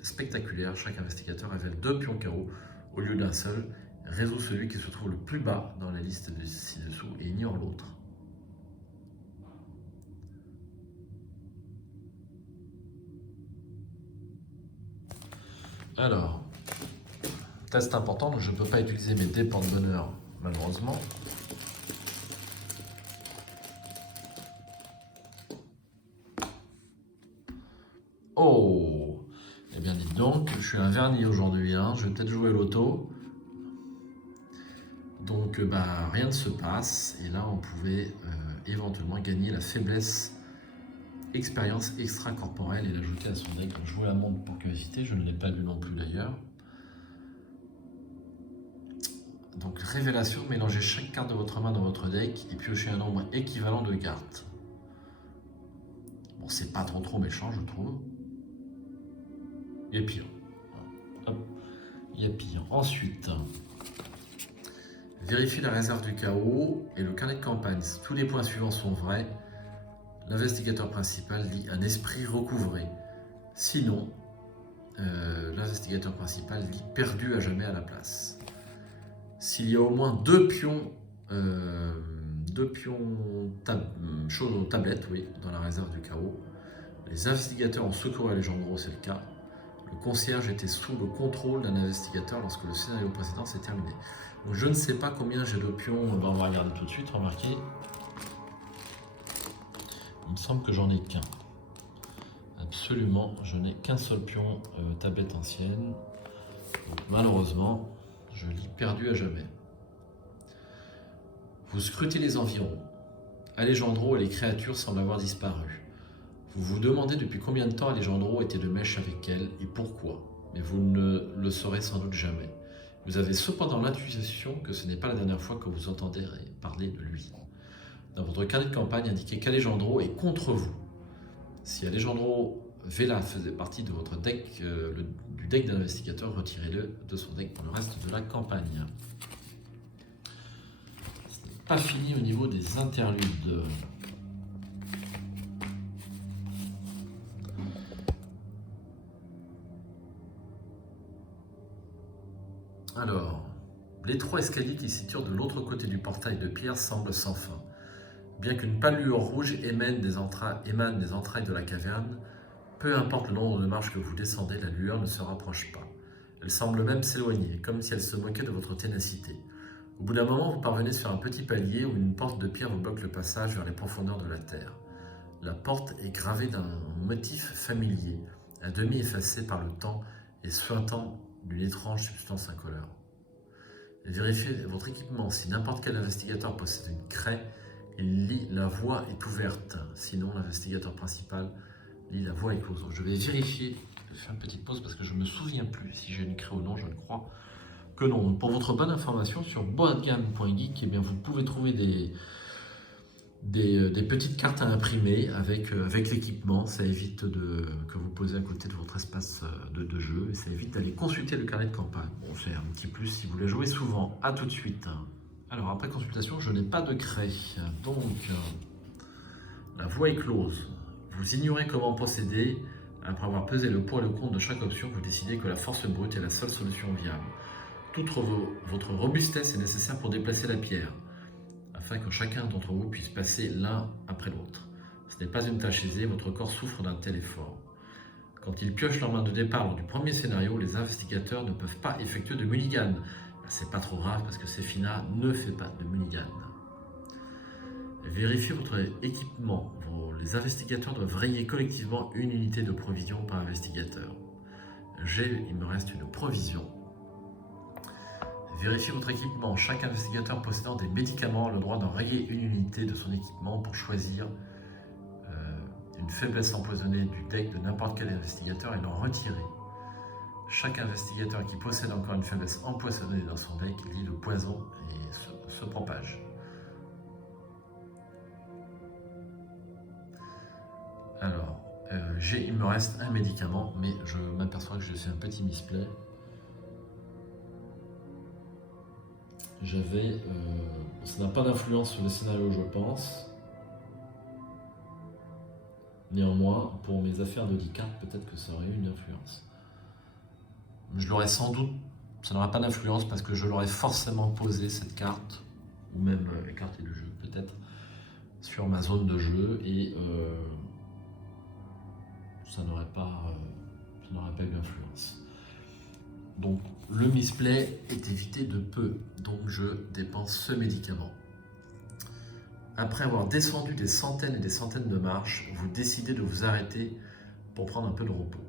spectaculaire, chaque investigateur révèle 2 pions KO au lieu d'un seul, résout celui qui se trouve le plus bas dans la liste de ci-dessous et ignore l'autre. Alors, test important, donc je ne peux pas utiliser mes dés porte-bonheur, malheureusement. Oh! Eh bien, dites donc, je suis un vernis aujourd'hui, hein. Je vais peut-être jouer l'auto. Donc, rien ne se passe. Et là, on pouvait éventuellement gagner la faiblesse expérience extracorporelle et l'ajouter à son deck. Jouer la montre pour curiosité, je ne l'ai pas lu non plus d'ailleurs. Donc, révélation, mélangez chaque carte de votre main dans votre deck et piochez un nombre équivalent de cartes. Bon, c'est pas trop méchant, je trouve. Il y a pire. Hop. Il y a pire. Ensuite, vérifiez la réserve du chaos et le carnet de campagne. Si tous les points suivants sont vrais, l'investigateur principal lit un esprit recouvré. Sinon, l'investigateur principal lit perdu à jamais à la place. S'il y a au moins 2 pions, choses aux tablettes, oui, dans la réserve du chaos, les investigateurs ont secouru Alejandro, c'est le cas. Le concierge était sous le contrôle d'un investigateur lorsque le scénario précédent s'est terminé. Donc je ne sais pas combien j'ai de pions, on va regarder tout de suite, remarquez. Il me semble que j'en ai qu'un. Absolument, je n'ai qu'un seul pion tablette ancienne. Donc, malheureusement, je lis perdu à jamais. Vous scrutez les environs. Alejandro et les créatures semblent avoir disparu. Vous vous demandez depuis combien de temps Alejandro était de mèche avec elle et pourquoi, mais vous ne le saurez sans doute jamais. Vous avez cependant l'intuition que ce n'est pas la dernière fois que vous entendez parler de lui. Dans votre carnet de campagne, indiquez qu'Alejandro est contre vous. Si Alejandro Vela faisait partie de votre deck, du deck d'investigateur, retirez-le de son deck pour le reste de la campagne. Ce n'est pas fini au niveau des interludes. Alors, les 3 escaliers qui se situent de l'autre côté du portail de pierre semblent sans fin. Bien qu'une pâle lueur rouge émane des entrailles de la caverne, peu importe le nombre de marches que vous descendez, la lueur ne se rapproche pas. Elle semble même s'éloigner, comme si elle se moquait de votre ténacité. Au bout d'un moment, vous parvenez sur un petit palier où une porte de pierre vous bloque le passage vers les profondeurs de la terre. La porte est gravée d'un motif familier, à demi effacé par le temps et suintant d'une étrange substance incolore. Vérifiez votre équipement. Si n'importe quel investigateur possède une craie, il lit la voie est ouverte. Sinon, l'investigateur principal lit la voie est close. Donc, je vais vérifier, je vais faire une petite pause parce que je ne me souviens plus si j'ai une craie ou non, je ne crois que non. Pour votre bonne information, sur boardgame.geek, eh bien, vous pouvez trouver des petites cartes à imprimer avec l'équipement. Ça évite que vous posez à côté de votre espace de jeu et ça évite d'aller consulter le carnet de campagne. Bon, c'est un petit plus si vous voulez jouer souvent. A tout de suite. Alors, après consultation, je n'ai pas de craie. Donc, la voie est close. Vous ignorez comment procéder. Après avoir pesé le pour et le contre de chaque option, vous décidez que la force brute est la seule solution viable. Toute votre robustesse est nécessaire pour déplacer la pierre, afin que chacun d'entre vous puisse passer l'un après l'autre. Ce n'est pas une tâche aisée, votre corps souffre d'un tel effort. Quand ils piochent leur main de départ lors du premier scénario, les investigateurs ne peuvent pas effectuer de mulligan. C'est pas trop grave parce que Sefina ne fait pas de mulligan. Vérifiez votre équipement. Les investigateurs doivent rayer collectivement une unité de provision par investigateur. Il me reste une provision. Vérifiez votre équipement. Chaque investigateur possédant des médicaments a le droit d'en rayer une unité de son équipement pour choisir une faiblesse empoisonnée du deck de n'importe quel investigateur et l'en retirer. Chaque investigateur qui possède encore une faiblesse empoisonnée dans son deck lit le poison et se propage. Alors, il me reste un médicament, mais je m'aperçois que j'ai fait un petit misplay. Ça n'a pas d'influence sur le scénario, je pense. Néanmoins, pour mes affaires de 10 cartes, peut-être que ça aurait eu une influence. Je l'aurais sans doute, ça n'aurait pas d'influence parce que je l'aurais forcément posé cette carte, ou même les cartes du jeu peut-être, sur ma zone de jeu et ça n'aurait pas eu d'influence. Donc le misplay est évité de peu, donc je dépense ce médicament. Après avoir descendu des centaines et des centaines de marches, vous décidez de vous arrêter pour prendre un peu de repos.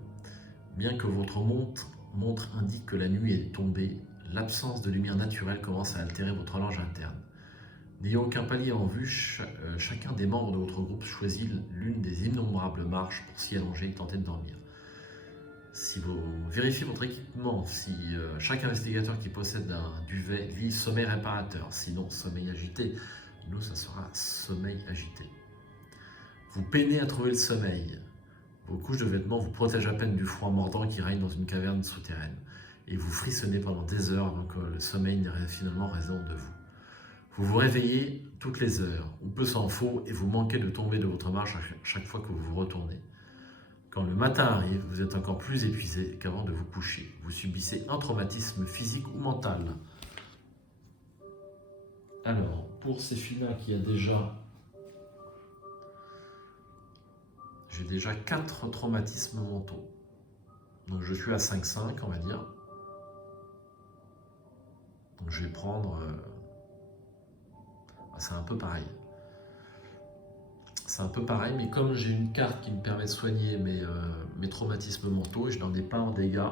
Bien que votre montre indique que la nuit est tombée, l'absence de lumière naturelle commence à altérer votre horloge interne. N'ayant aucun palier en vue, chacun des membres de votre groupe choisit l'une des innombrables marches pour s'y allonger et tenter de dormir. Si vous vérifiez votre équipement, si chaque investigateur qui possède un duvet lit sommeil réparateur, sinon sommeil agité, nous ça sera sommeil agité. Vous peinez à trouver le sommeil. Vos couches de vêtements vous protègent à peine du froid mordant qui règne dans une caverne souterraine. Et vous frissonnez pendant des heures avant que le sommeil n'ait finalement raison de vous. Vous vous réveillez toutes les heures, ou peu s'en faut, et vous manquez de tomber de votre marche à chaque fois que vous vous retournez. Quand le matin arrive, vous êtes encore plus épuisé qu'avant de vous coucher. Vous subissez un traumatisme physique ou mental. Alors, pour Sefina qui a j'ai déjà 4 traumatismes mentaux. Donc je suis à 5,5 on va dire. Donc je vais prendre... c'est un peu pareil. C'est un peu pareil, mais comme j'ai une carte qui me permet de soigner mes traumatismes mentaux, je n'en ai pas en dégâts,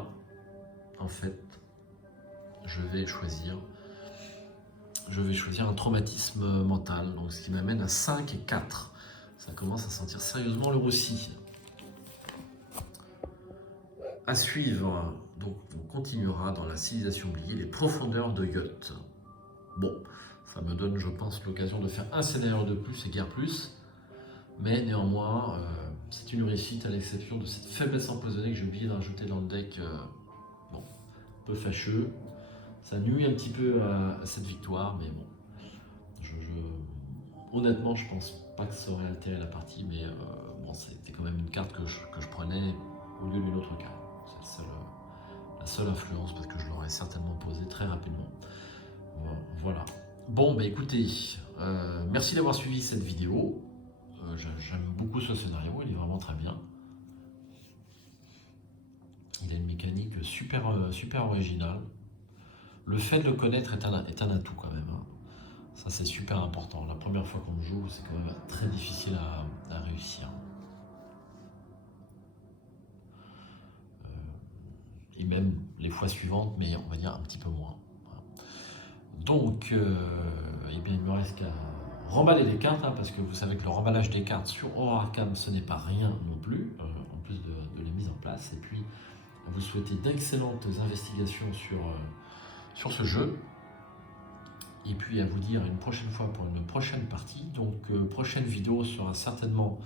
en fait, je vais choisir un traumatisme mental, donc ce qui m'amène à 5 et 4. Ça commence à sentir sérieusement le roussi. À suivre, donc on continuera dans la civilisation oubliée, les profondeurs de Yot. Bon, ça me donne, je pense, l'occasion de faire un scénario de plus et guère plus. Mais néanmoins, c'est une réussite à l'exception de cette faiblesse empoisonnée que j'ai oublié de rajouter dans le deck. Un peu fâcheux. Ça nuit un petit peu à cette victoire, mais bon. Honnêtement, je pense pas que ça aurait altéré la partie, mais bon, c'était quand même une carte que je prenais au lieu d'une autre carte. C'est la seule influence parce que je l'aurais certainement posée très rapidement. Voilà. Bon, bah écoutez, merci d'avoir suivi cette vidéo. J'aime beaucoup ce scénario, il est vraiment très bien. Il a une mécanique super originale. Le fait de le connaître est un atout quand même. Hein. Ça c'est super important. La première fois qu'on le joue, c'est quand même très difficile à réussir. Et même les fois suivantes, mais on va dire un petit peu moins. Voilà. Donc, eh bien, il me reste qu'à remballer les cartes, hein, parce que vous savez que le remballage des cartes sur Horror Arkham, ce n'est pas rien non plus, en plus de la mise en place. Et puis, vous souhaitez d'excellentes investigations sur ce jeu. Et puis à vous dire une prochaine fois pour une prochaine partie. Donc, prochaine vidéo sera certainement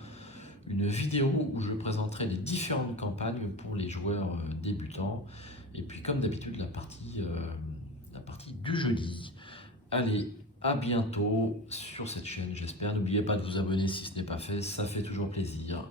une vidéo où je présenterai les différentes campagnes pour les joueurs débutants. Et puis, comme d'habitude, la partie du jeudi. Allez, à bientôt sur cette chaîne, j'espère. N'oubliez pas de vous abonner si ce n'est pas fait, ça fait toujours plaisir.